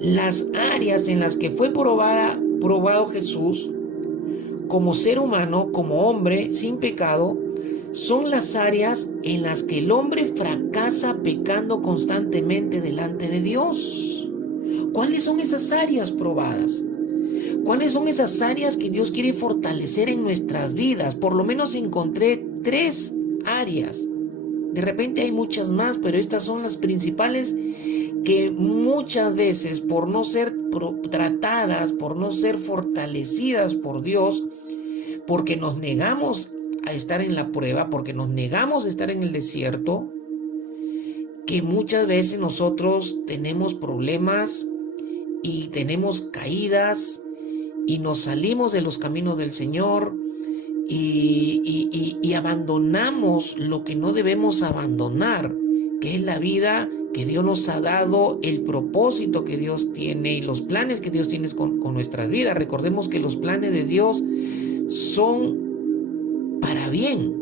Las áreas en las que fue probado Jesús como ser humano, como hombre sin pecado, son las áreas en las que el hombre fracasa pecando constantemente delante de Dios. ¿Cuáles son esas áreas probadas? ¿Cuáles son esas áreas que Dios quiere fortalecer en nuestras vidas? Por lo menos encontré 3 áreas. De repente hay muchas más, pero estas son las principales que muchas veces, por no ser tratadas, por no ser fortalecidas por Dios, porque nos negamos a estar en la prueba, porque nos negamos a estar en el desierto, que muchas veces nosotros tenemos problemas y tenemos caídas y nos salimos de los caminos del Señor y abandonamos lo que no debemos abandonar, que es la vida que Dios nos ha dado, el propósito que Dios tiene y los planes que Dios tiene con nuestras vidas. Recordemos que los planes de Dios son para bien,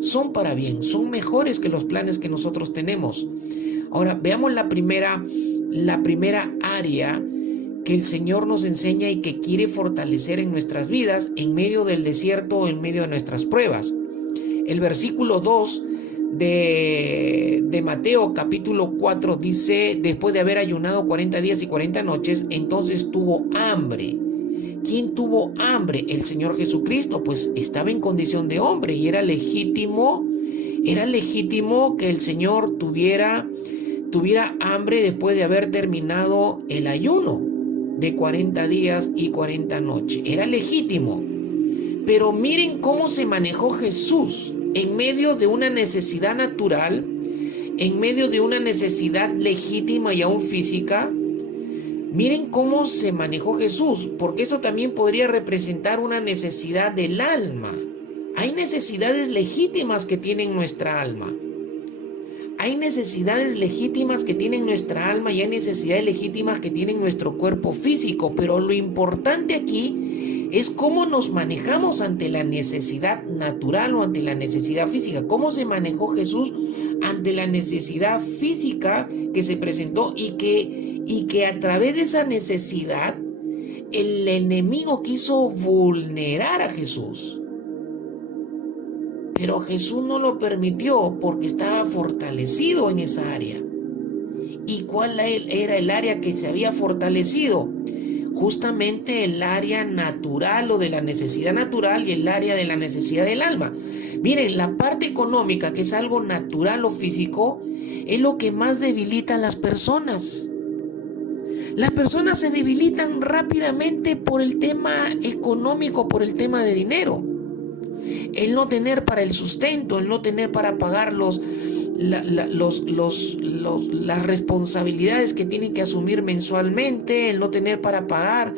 son mejores que los planes que nosotros tenemos. Ahora, veamos la primera área que el Señor nos enseña y que quiere fortalecer en nuestras vidas en medio del desierto o en medio de nuestras pruebas. El versículo 2 de Mateo capítulo 4 dice: después de haber ayunado 40 días y 40 noches, entonces tuvo hambre. ¿Quién tuvo hambre? El Señor Jesucristo, pues estaba en condición de hombre y era legítimo que el Señor tuviera hambre después de haber terminado el ayuno de 40 días y 40 noches. Era legítimo. Pero miren cómo se manejó Jesús en medio de una necesidad natural, en medio de una necesidad legítima y aún física. Miren cómo se manejó Jesús, porque esto también podría representar una necesidad del alma. Hay necesidades legítimas que tienen nuestra alma. Hay necesidades legítimas que tienen nuestra alma y hay necesidades legítimas que tienen nuestro cuerpo físico, pero lo importante aquí es cómo nos manejamos ante la necesidad natural o ante la necesidad física. ¿Cómo se manejó Jesús ante la necesidad física que se presentó y que a través de esa necesidad el enemigo quiso vulnerar a Jesús? Pero Jesús no lo permitió porque estaba fortalecido en esa área. ¿Y cuál era el área que se había fortalecido? Justamente el área natural o de la necesidad natural y el área de la necesidad del alma. Miren, la parte económica, que es algo natural o físico, es lo que más debilita a las personas. Las personas se debilitan rápidamente por el tema económico, por el tema de dinero. El no tener para el sustento, el no tener para pagar las responsabilidades que tienen que asumir mensualmente, el no tener para pagar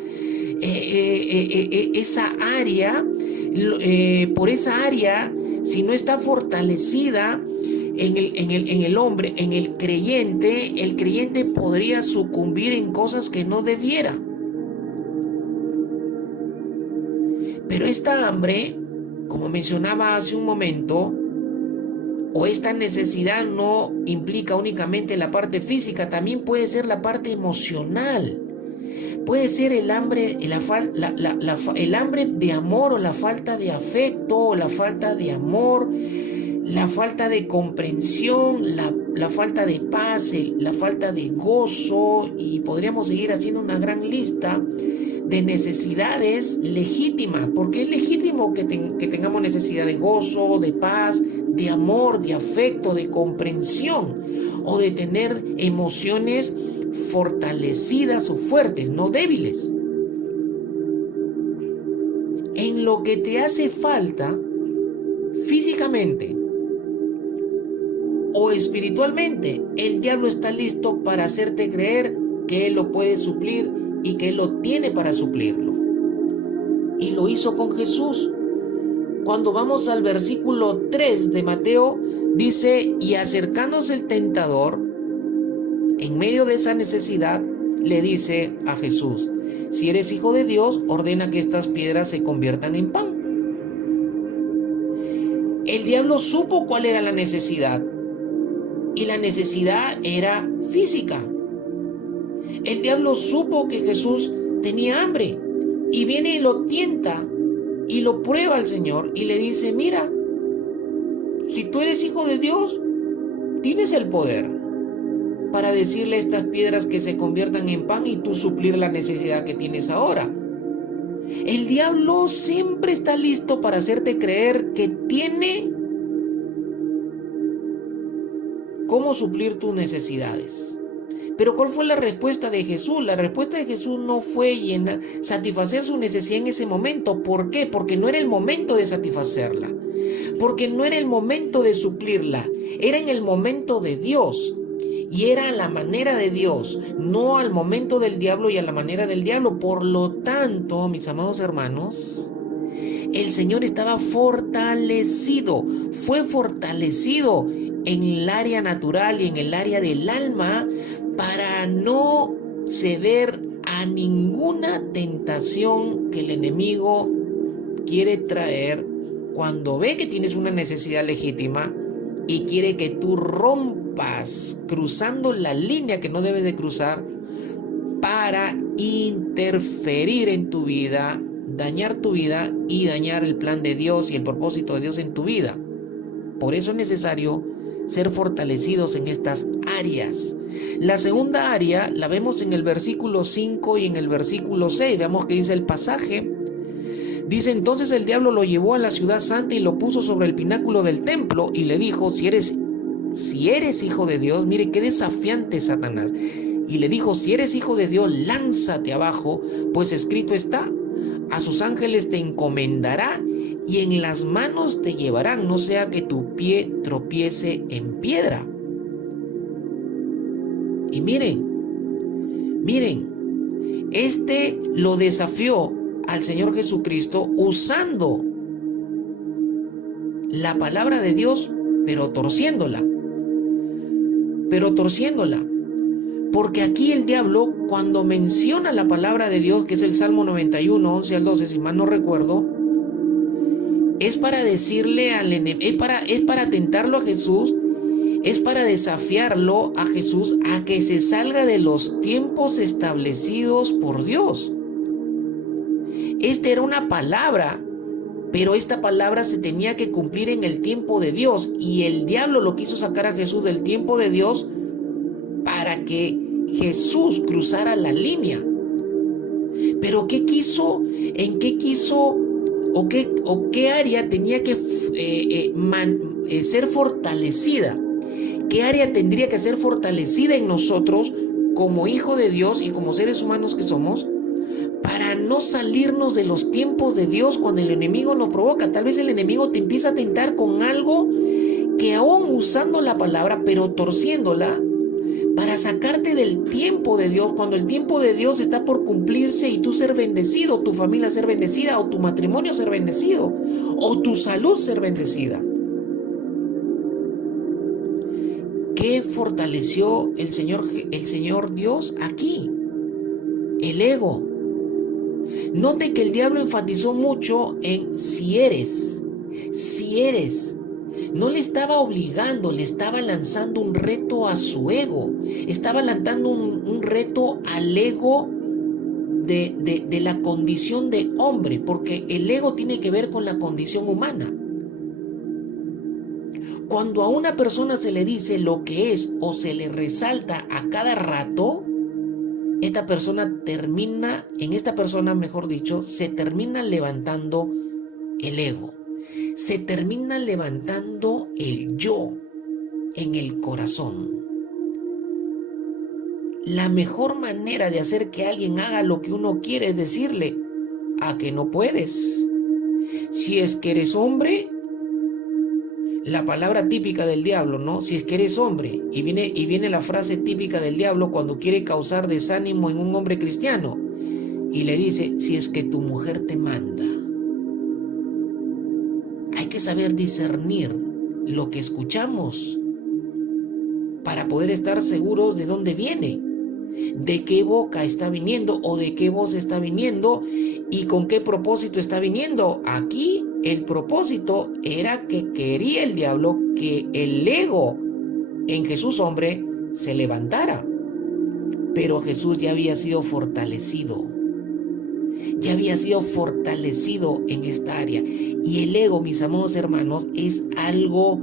esa área, por esa área, si no está fortalecida en el hombre, en el creyente podría sucumbir en cosas que no debiera. Pero esta hambre, como mencionaba hace un momento, o esta necesidad no implica únicamente la parte física, también puede ser la parte emocional. Puede ser el hambre, el hambre de amor o la falta de afecto, o la falta de amor, la falta de comprensión, la falta de paz, la falta de gozo, y podríamos seguir haciendo una gran lista de necesidades legítimas, porque es legítimo que tengamos necesidad de gozo, de paz, de amor, de afecto, de comprensión, o de tener emociones fortalecidas o fuertes, no débiles. En lo que te hace falta físicamente o espiritualmente, el diablo está listo para hacerte creer que Él lo puede suplir y que Él lo tiene para suplirlo. Y lo hizo con Jesús. Cuando vamos al versículo 3 de Mateo, dice, y acercándose el tentador, en medio de esa necesidad, le dice a Jesús, si eres hijo de Dios, ordena que estas piedras se conviertan en pan. El diablo supo cuál era la necesidad, y la necesidad era física. El diablo supo que Jesús tenía hambre, y viene y lo tienta, y lo prueba al Señor, y le dice, mira, si tú eres hijo de Dios, tienes el poder para decirle a estas piedras que se conviertan en pan y tú suplir la necesidad que tienes ahora. El diablo siempre está listo para hacerte creer que tiene cómo suplir tus necesidades. Pero ¿cuál fue la respuesta de Jesús? La respuesta de Jesús no fue satisfacer su necesidad en ese momento. ¿Por qué? Porque no era el momento de satisfacerla. Porque no era el momento de suplirla. Era en el momento de Dios. Y era a la manera de Dios, no al momento del diablo y a la manera del diablo. Por lo tanto, mis amados hermanos, el Señor estaba fortalecido. Fue fortalecido en el área natural y en el área del alma para no ceder a ninguna tentación que el enemigo quiere traer cuando ve que tienes una necesidad legítima y quiere que tú rompas cruzando la línea que no debes de cruzar para interferir en tu vida, dañar tu vida y dañar el plan de Dios y el propósito de Dios en tu vida. Por eso es necesario ser fortalecidos en estas áreas. La segunda área la vemos en el versículo 5 y en el versículo 6. Veamos qué dice el pasaje. Dice, entonces el diablo lo llevó a la ciudad santa y lo puso sobre el pináculo del templo y le dijo, si eres hijo de Dios, mire qué desafiante Satanás. Y le dijo, si eres hijo de Dios, lánzate abajo, pues escrito está, a sus ángeles te encomendará y en las manos te llevarán, no sea que tu pie tropiece en piedra. Y miren, lo desafió al Señor Jesucristo usando la palabra de Dios, pero torciéndola. Porque aquí el diablo, cuando menciona la palabra de Dios, que es el Salmo 91, 11 al 12, si mal no recuerdo, es para decirle al enemigo, es para tentarlo a Jesús, es para desafiarlo a Jesús a que se salga de los tiempos establecidos por Dios. Esta era una palabra, pero esta palabra se tenía que cumplir en el tiempo de Dios, y el diablo lo quiso sacar a Jesús del tiempo de Dios para que Jesús cruzara la línea. Pero ¿qué quiso? ¿En qué quiso? ¿O qué área tenía que ser fortalecida? ¿Qué área tendría que ser fortalecida en nosotros como hijo de Dios y como seres humanos que somos, para no salirnos de los tiempos de Dios cuando el enemigo nos provoca? Tal vez el enemigo te empieza a tentar con algo que aún usando la palabra, pero torciéndola, para sacarte del tiempo de Dios, cuando el tiempo de Dios está por cumplirse y tú ser bendecido, tu familia ser bendecida, o tu matrimonio ser bendecido, o tu salud ser bendecida. ¿Qué fortaleció el Señor Dios aquí? El ego. Note que el diablo enfatizó mucho en si eres. No le estaba obligando, le estaba lanzando un reto a su ego. Estaba lanzando un reto al ego de la condición de hombre, porque el ego tiene que ver con la condición humana. Cuando a una persona se le dice lo que es o se le resalta a cada rato, se termina levantando el ego. Se termina levantando el yo en el corazón. La mejor manera de hacer que alguien haga lo que uno quiere es decirle, ¿a que no puedes? Si es que eres hombre, la palabra típica del diablo, ¿no? Si es que eres hombre, y viene la frase típica del diablo cuando quiere causar desánimo en un hombre cristiano, y le dice, si es que tu mujer te manda. Hay que saber discernir lo que escuchamos para poder estar seguros de dónde viene, de qué boca está viniendo o de qué voz está viniendo y con qué propósito está viniendo. Aquí el propósito era que quería el diablo que el ego en Jesús hombre se levantara, pero Jesús ya había sido fortalecido. Ya había sido fortalecido en esta área. Y el ego, mis amados hermanos, es algo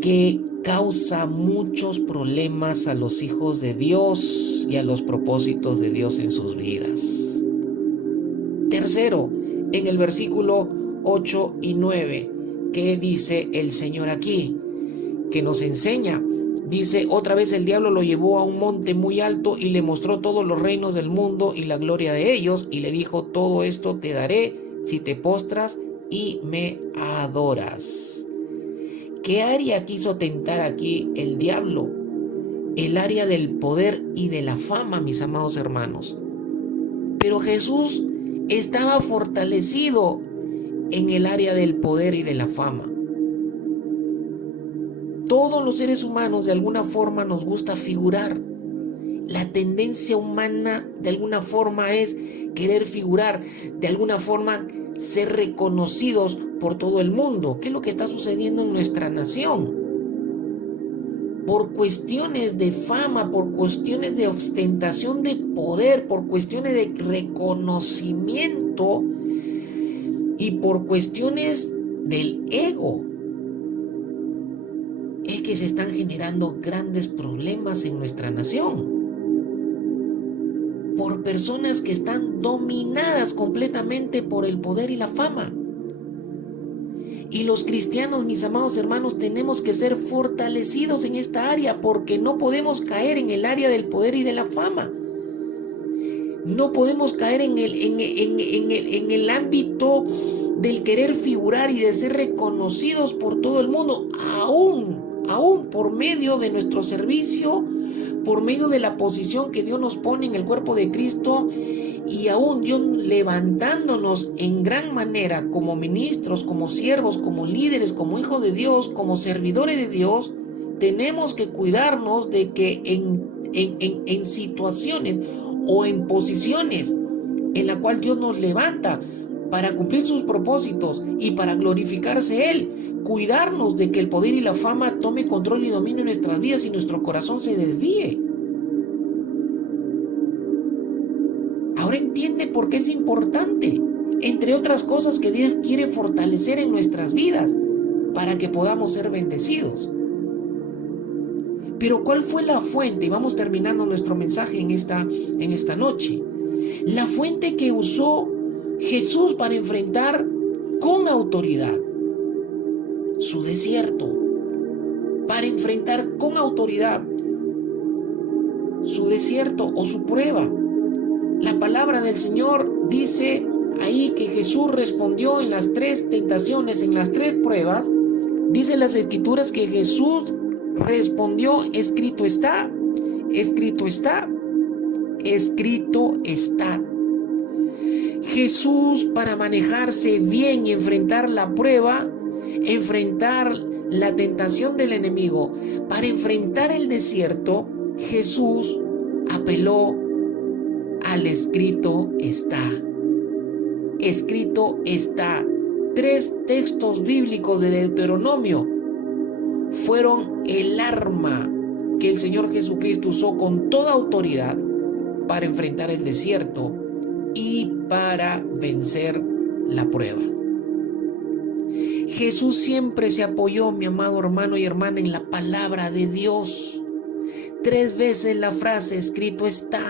que causa muchos problemas a los hijos de Dios y a los propósitos de Dios en sus vidas. Tercero, en el versículo 8 y 9, ¿qué dice el Señor aquí? Que nos enseña. Dice, otra vez el diablo lo llevó a un monte muy alto y le mostró todos los reinos del mundo y la gloria de ellos, y le dijo, todo esto te daré si te postras y me adoras. ¿Qué área quiso tentar aquí el diablo? El área del poder y de la fama, mis amados hermanos. Pero Jesús estaba fortalecido en el área del poder y de la fama. Todos los seres humanos de alguna forma nos gusta figurar. La tendencia humana de alguna forma es querer figurar, de alguna forma ser reconocidos por todo el mundo. ¿Qué es lo que está sucediendo en nuestra nación? Por cuestiones de fama, por cuestiones de ostentación de poder, por cuestiones de reconocimiento y por cuestiones del ego, es que se están generando grandes problemas en nuestra nación. Por personas que están dominadas completamente por el poder y la fama. Y los cristianos, mis amados hermanos, tenemos que ser fortalecidos en esta área porque no podemos caer en el área del poder y de la fama. No podemos caer en el ámbito del querer figurar y de ser reconocidos por todo el mundo, aún por medio de nuestro servicio, por medio de la posición que Dios nos pone en el cuerpo de Cristo, y aún Dios levantándonos en gran manera como ministros, como siervos, como líderes, como hijos de Dios, como servidores de Dios. Tenemos que cuidarnos de que en situaciones o en posiciones en la cual Dios nos levanta para cumplir sus propósitos y para glorificarse Él, cuidarnos de que el poder y la fama tome control y dominio en nuestras vidas y nuestro corazón se desvíe. Ahora entiende por qué es importante, entre otras cosas que Dios quiere fortalecer en nuestras vidas para que podamos ser bendecidos. Pero ¿cuál fue la fuente? Y vamos terminando nuestro mensaje en esta noche. La fuente que usó Jesús para enfrentar con autoridad su desierto, para enfrentar con autoridad su desierto o su prueba. La palabra del Señor dice ahí que Jesús respondió en las 3 tentaciones, en las 3 pruebas. Dice las Escrituras que Jesús respondió, escrito está, escrito está, escrito está. Jesús, para manejarse bien y enfrentar la prueba, enfrentar la tentación del enemigo, para enfrentar el desierto, Jesús apeló al escrito está. Escrito está. 3 textos bíblicos de Deuteronomio fueron el arma que el Señor Jesucristo usó con toda autoridad para enfrentar el desierto y para vencer la prueba. Jesús siempre se apoyó, mi amado hermano y hermana, en la palabra de Dios. 3 veces la frase escrito está.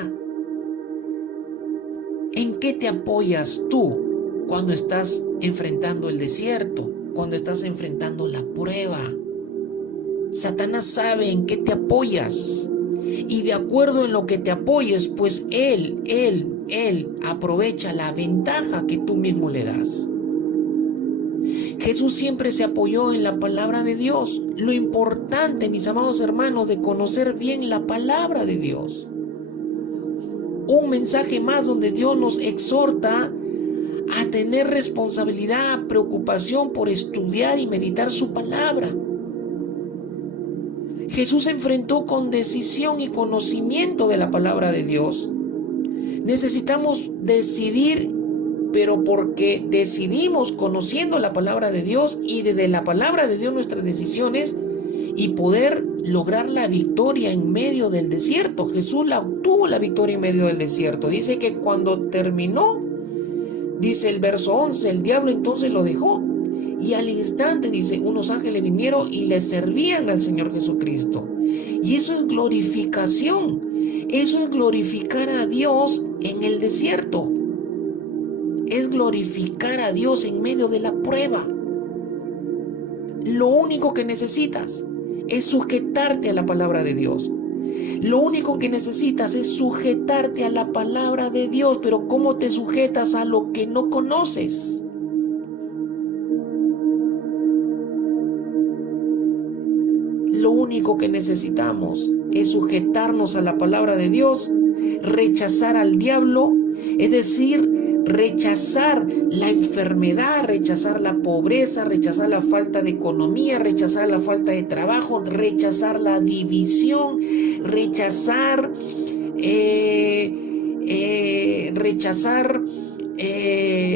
¿En qué te apoyas tú cuando estás enfrentando el desierto, cuando estás enfrentando la prueba? Satanás sabe en qué te apoyas, y de acuerdo en lo que te apoyes, pues él aprovecha la ventaja que tú mismo le das. Jesús siempre se apoyó en la palabra de Dios. Lo importante, mis amados hermanos, de conocer bien la palabra de Dios. Un mensaje más donde Dios nos exhorta a tener responsabilidad, preocupación por estudiar y meditar su palabra. Jesús se enfrentó con decisión y conocimiento de la palabra de Dios. Necesitamos decidir, pero porque decidimos conociendo la palabra de Dios y desde la palabra de Dios nuestras decisiones y poder lograr la victoria en medio del desierto. Jesús obtuvo la victoria en medio del desierto. Dice que cuando terminó, dice el verso 11, el diablo entonces lo dejó. Y al instante, dice, unos ángeles vinieron y le servían al Señor Jesucristo. Y eso es glorificación. Eso es glorificar a Dios en el desierto. Es glorificar a Dios en medio de la prueba. Lo único que necesitas es sujetarte a la palabra de Dios. Lo único que necesitas es sujetarte a la palabra de Dios. Pero ¿cómo te sujetas a lo que no conoces? Lo único que necesitamos es sujetarnos a la palabra de Dios, rechazar al diablo, es decir, rechazar la enfermedad, rechazar la pobreza, rechazar la falta de economía, rechazar la falta de trabajo, rechazar la división, rechazar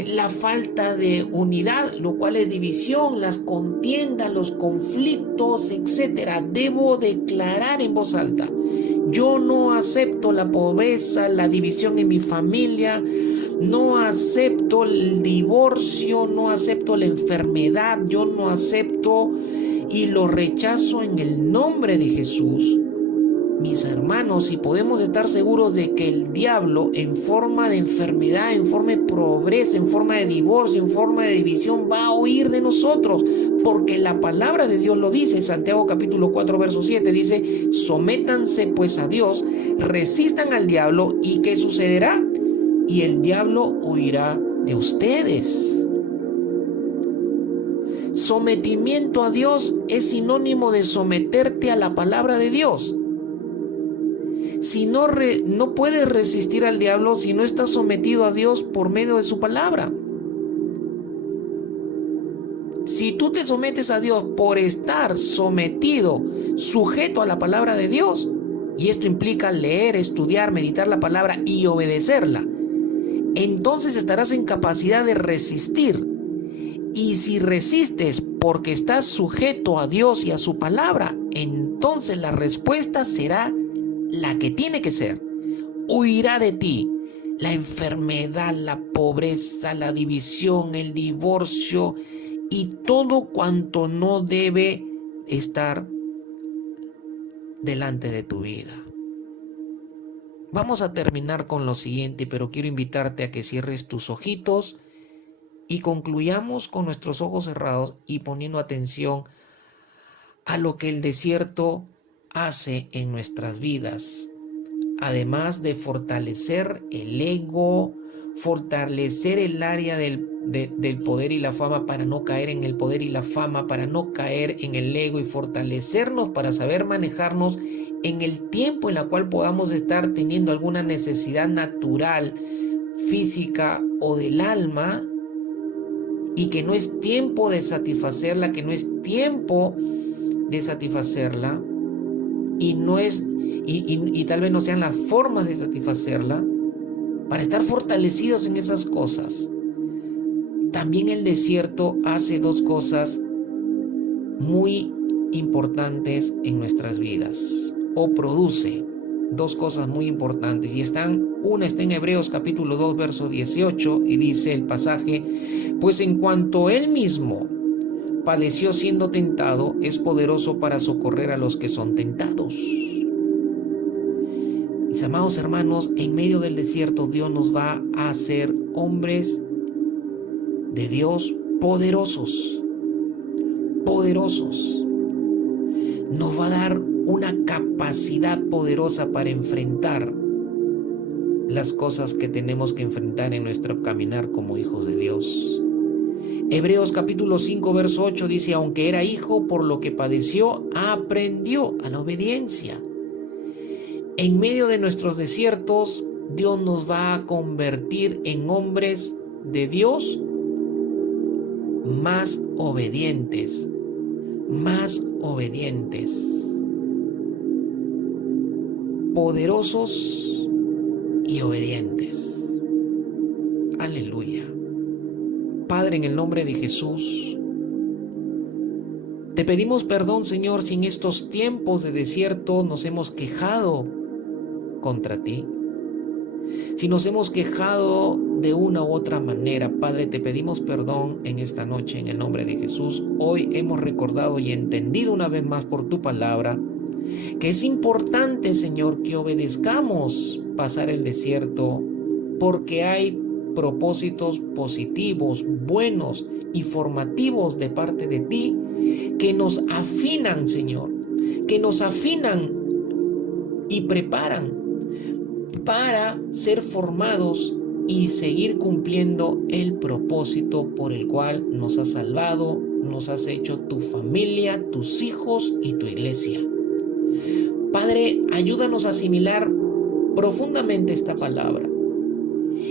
la falta de unidad, lo cual es división, las contiendas, los conflictos, etc. Debo declarar en voz alta: yo no acepto la pobreza, la división en mi familia, no acepto el divorcio, no acepto la enfermedad, yo no acepto y lo rechazo en el nombre de Jesús. Mis hermanos, y podemos estar seguros de que el diablo, en forma de enfermedad, en forma de pobreza, en forma de divorcio, en forma de división, va a huir de nosotros, porque la palabra de Dios lo dice. Santiago capítulo 4 verso 7 dice: sométanse pues a Dios, resistan al diablo, ¿y qué sucederá? Y el diablo huirá de ustedes. Sometimiento a Dios es sinónimo de someterte a la palabra de Dios. Si no puedes resistir al diablo si no estás sometido a Dios por medio de su palabra. Si tú te sometes a Dios por estar sometido, sujeto a la palabra de Dios, y esto implica leer, estudiar, meditar la palabra y obedecerla, entonces estarás en capacidad de resistir. Y si resistes porque estás sujeto a Dios y a su palabra, entonces la respuesta será la que tiene que ser. Huirá de ti la enfermedad, la pobreza, la división, el divorcio y todo cuanto no debe estar delante de tu vida. Vamos a terminar con lo siguiente, pero quiero invitarte a que cierres tus ojitos y concluyamos con nuestros ojos cerrados y poniendo atención a lo que el desierto hace en nuestras vidas, además de fortalecer el ego, fortalecer el área del poder y la fama para no caer en el poder y la fama, para no caer en el ego, y fortalecernos para saber manejarnos en el tiempo en el cual podamos estar teniendo alguna necesidad natural, física o del alma, y que no es tiempo de satisfacerla, y tal vez no sean las formas de satisfacerla, para estar fortalecidos en esas cosas. También el desierto hace dos cosas muy importantes en nuestras vidas, o produce dos cosas muy importantes, y una está en Hebreos capítulo 2 verso 18, y dice el pasaje: pues en cuanto él mismo padeció siendo tentado, es poderoso para socorrer a los que son tentados. Mis amados hermanos, en medio del desierto Dios nos va a hacer hombres de Dios poderosos. Nos va a dar una capacidad poderosa para enfrentar las cosas que tenemos que enfrentar en nuestro caminar como hijos de Dios. Hebreos capítulo 5, verso 8 dice, aunque era hijo, por lo que padeció, aprendió a la obediencia. En medio de nuestros desiertos, Dios nos va a convertir en hombres de Dios más obedientes, poderosos y obedientes. Aleluya. Padre, en el nombre de Jesús, te pedimos perdón, Señor, si en estos tiempos de desierto nos hemos quejado contra ti. Si nos hemos quejado de una u otra manera, Padre, te pedimos perdón en esta noche en el nombre de Jesús. Hoy hemos recordado y entendido una vez más por tu palabra que es importante, Señor, que obedezcamos pasar el desierto porque hay propósitos positivos, buenos y formativos de parte de ti que nos afinan, Señor, que nos afinan y preparan para ser formados y seguir cumpliendo el propósito por el cual nos has salvado, nos has hecho tu familia, tus hijos y tu iglesia. Padre, ayúdanos a asimilar profundamente esta palabra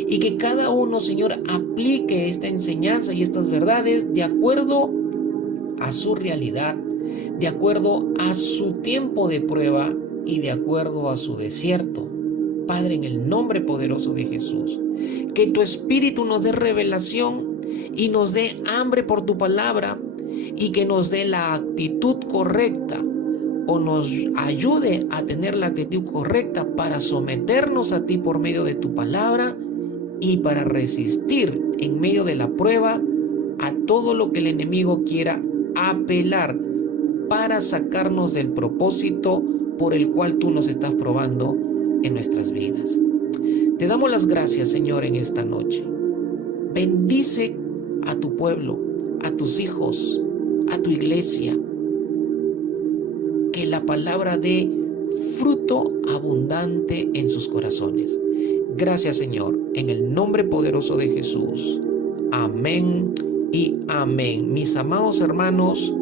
y que cada uno, Señor, aplique esta enseñanza y estas verdades de acuerdo a su realidad, de acuerdo a su tiempo de prueba y de acuerdo a su desierto. Padre, en el nombre poderoso de Jesús, que tu Espíritu nos dé revelación y nos dé hambre por tu palabra y que nos dé la actitud correcta o nos ayude a tener la actitud correcta para someternos a ti por medio de tu palabra y para resistir en medio de la prueba a todo lo que el enemigo quiera apelar para sacarnos del propósito por el cual tú nos estás probando en nuestras vidas. Te damos las gracias, Señor, en esta noche. Bendice a tu pueblo, a tus hijos, a tu iglesia. Que la palabra dé fruto abundante en sus corazones. Gracias, Señor, en el nombre poderoso de Jesús. Amén y amén. Mis amados hermanos,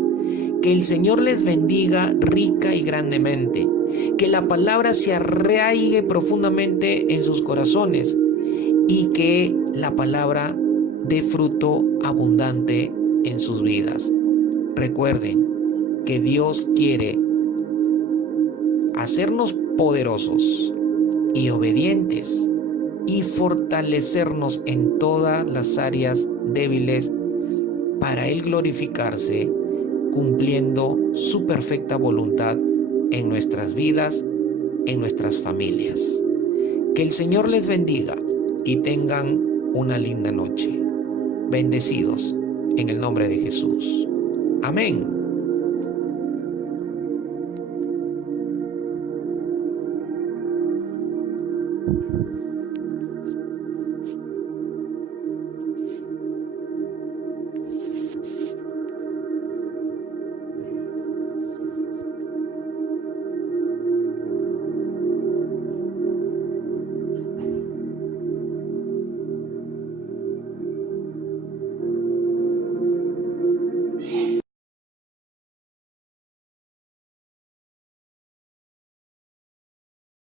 que el Señor les bendiga rica y grandemente. Que la palabra se arraigue profundamente en sus corazones y que la palabra dé fruto abundante en sus vidas. Recuerden que Dios quiere hacernos poderosos y obedientes y fortalecernos en todas las áreas débiles para Él glorificarse, cumpliendo su perfecta voluntad en nuestras vidas, en nuestras familias. Que el Señor les bendiga y tengan una linda noche. Bendecidos en el nombre de Jesús. Amén.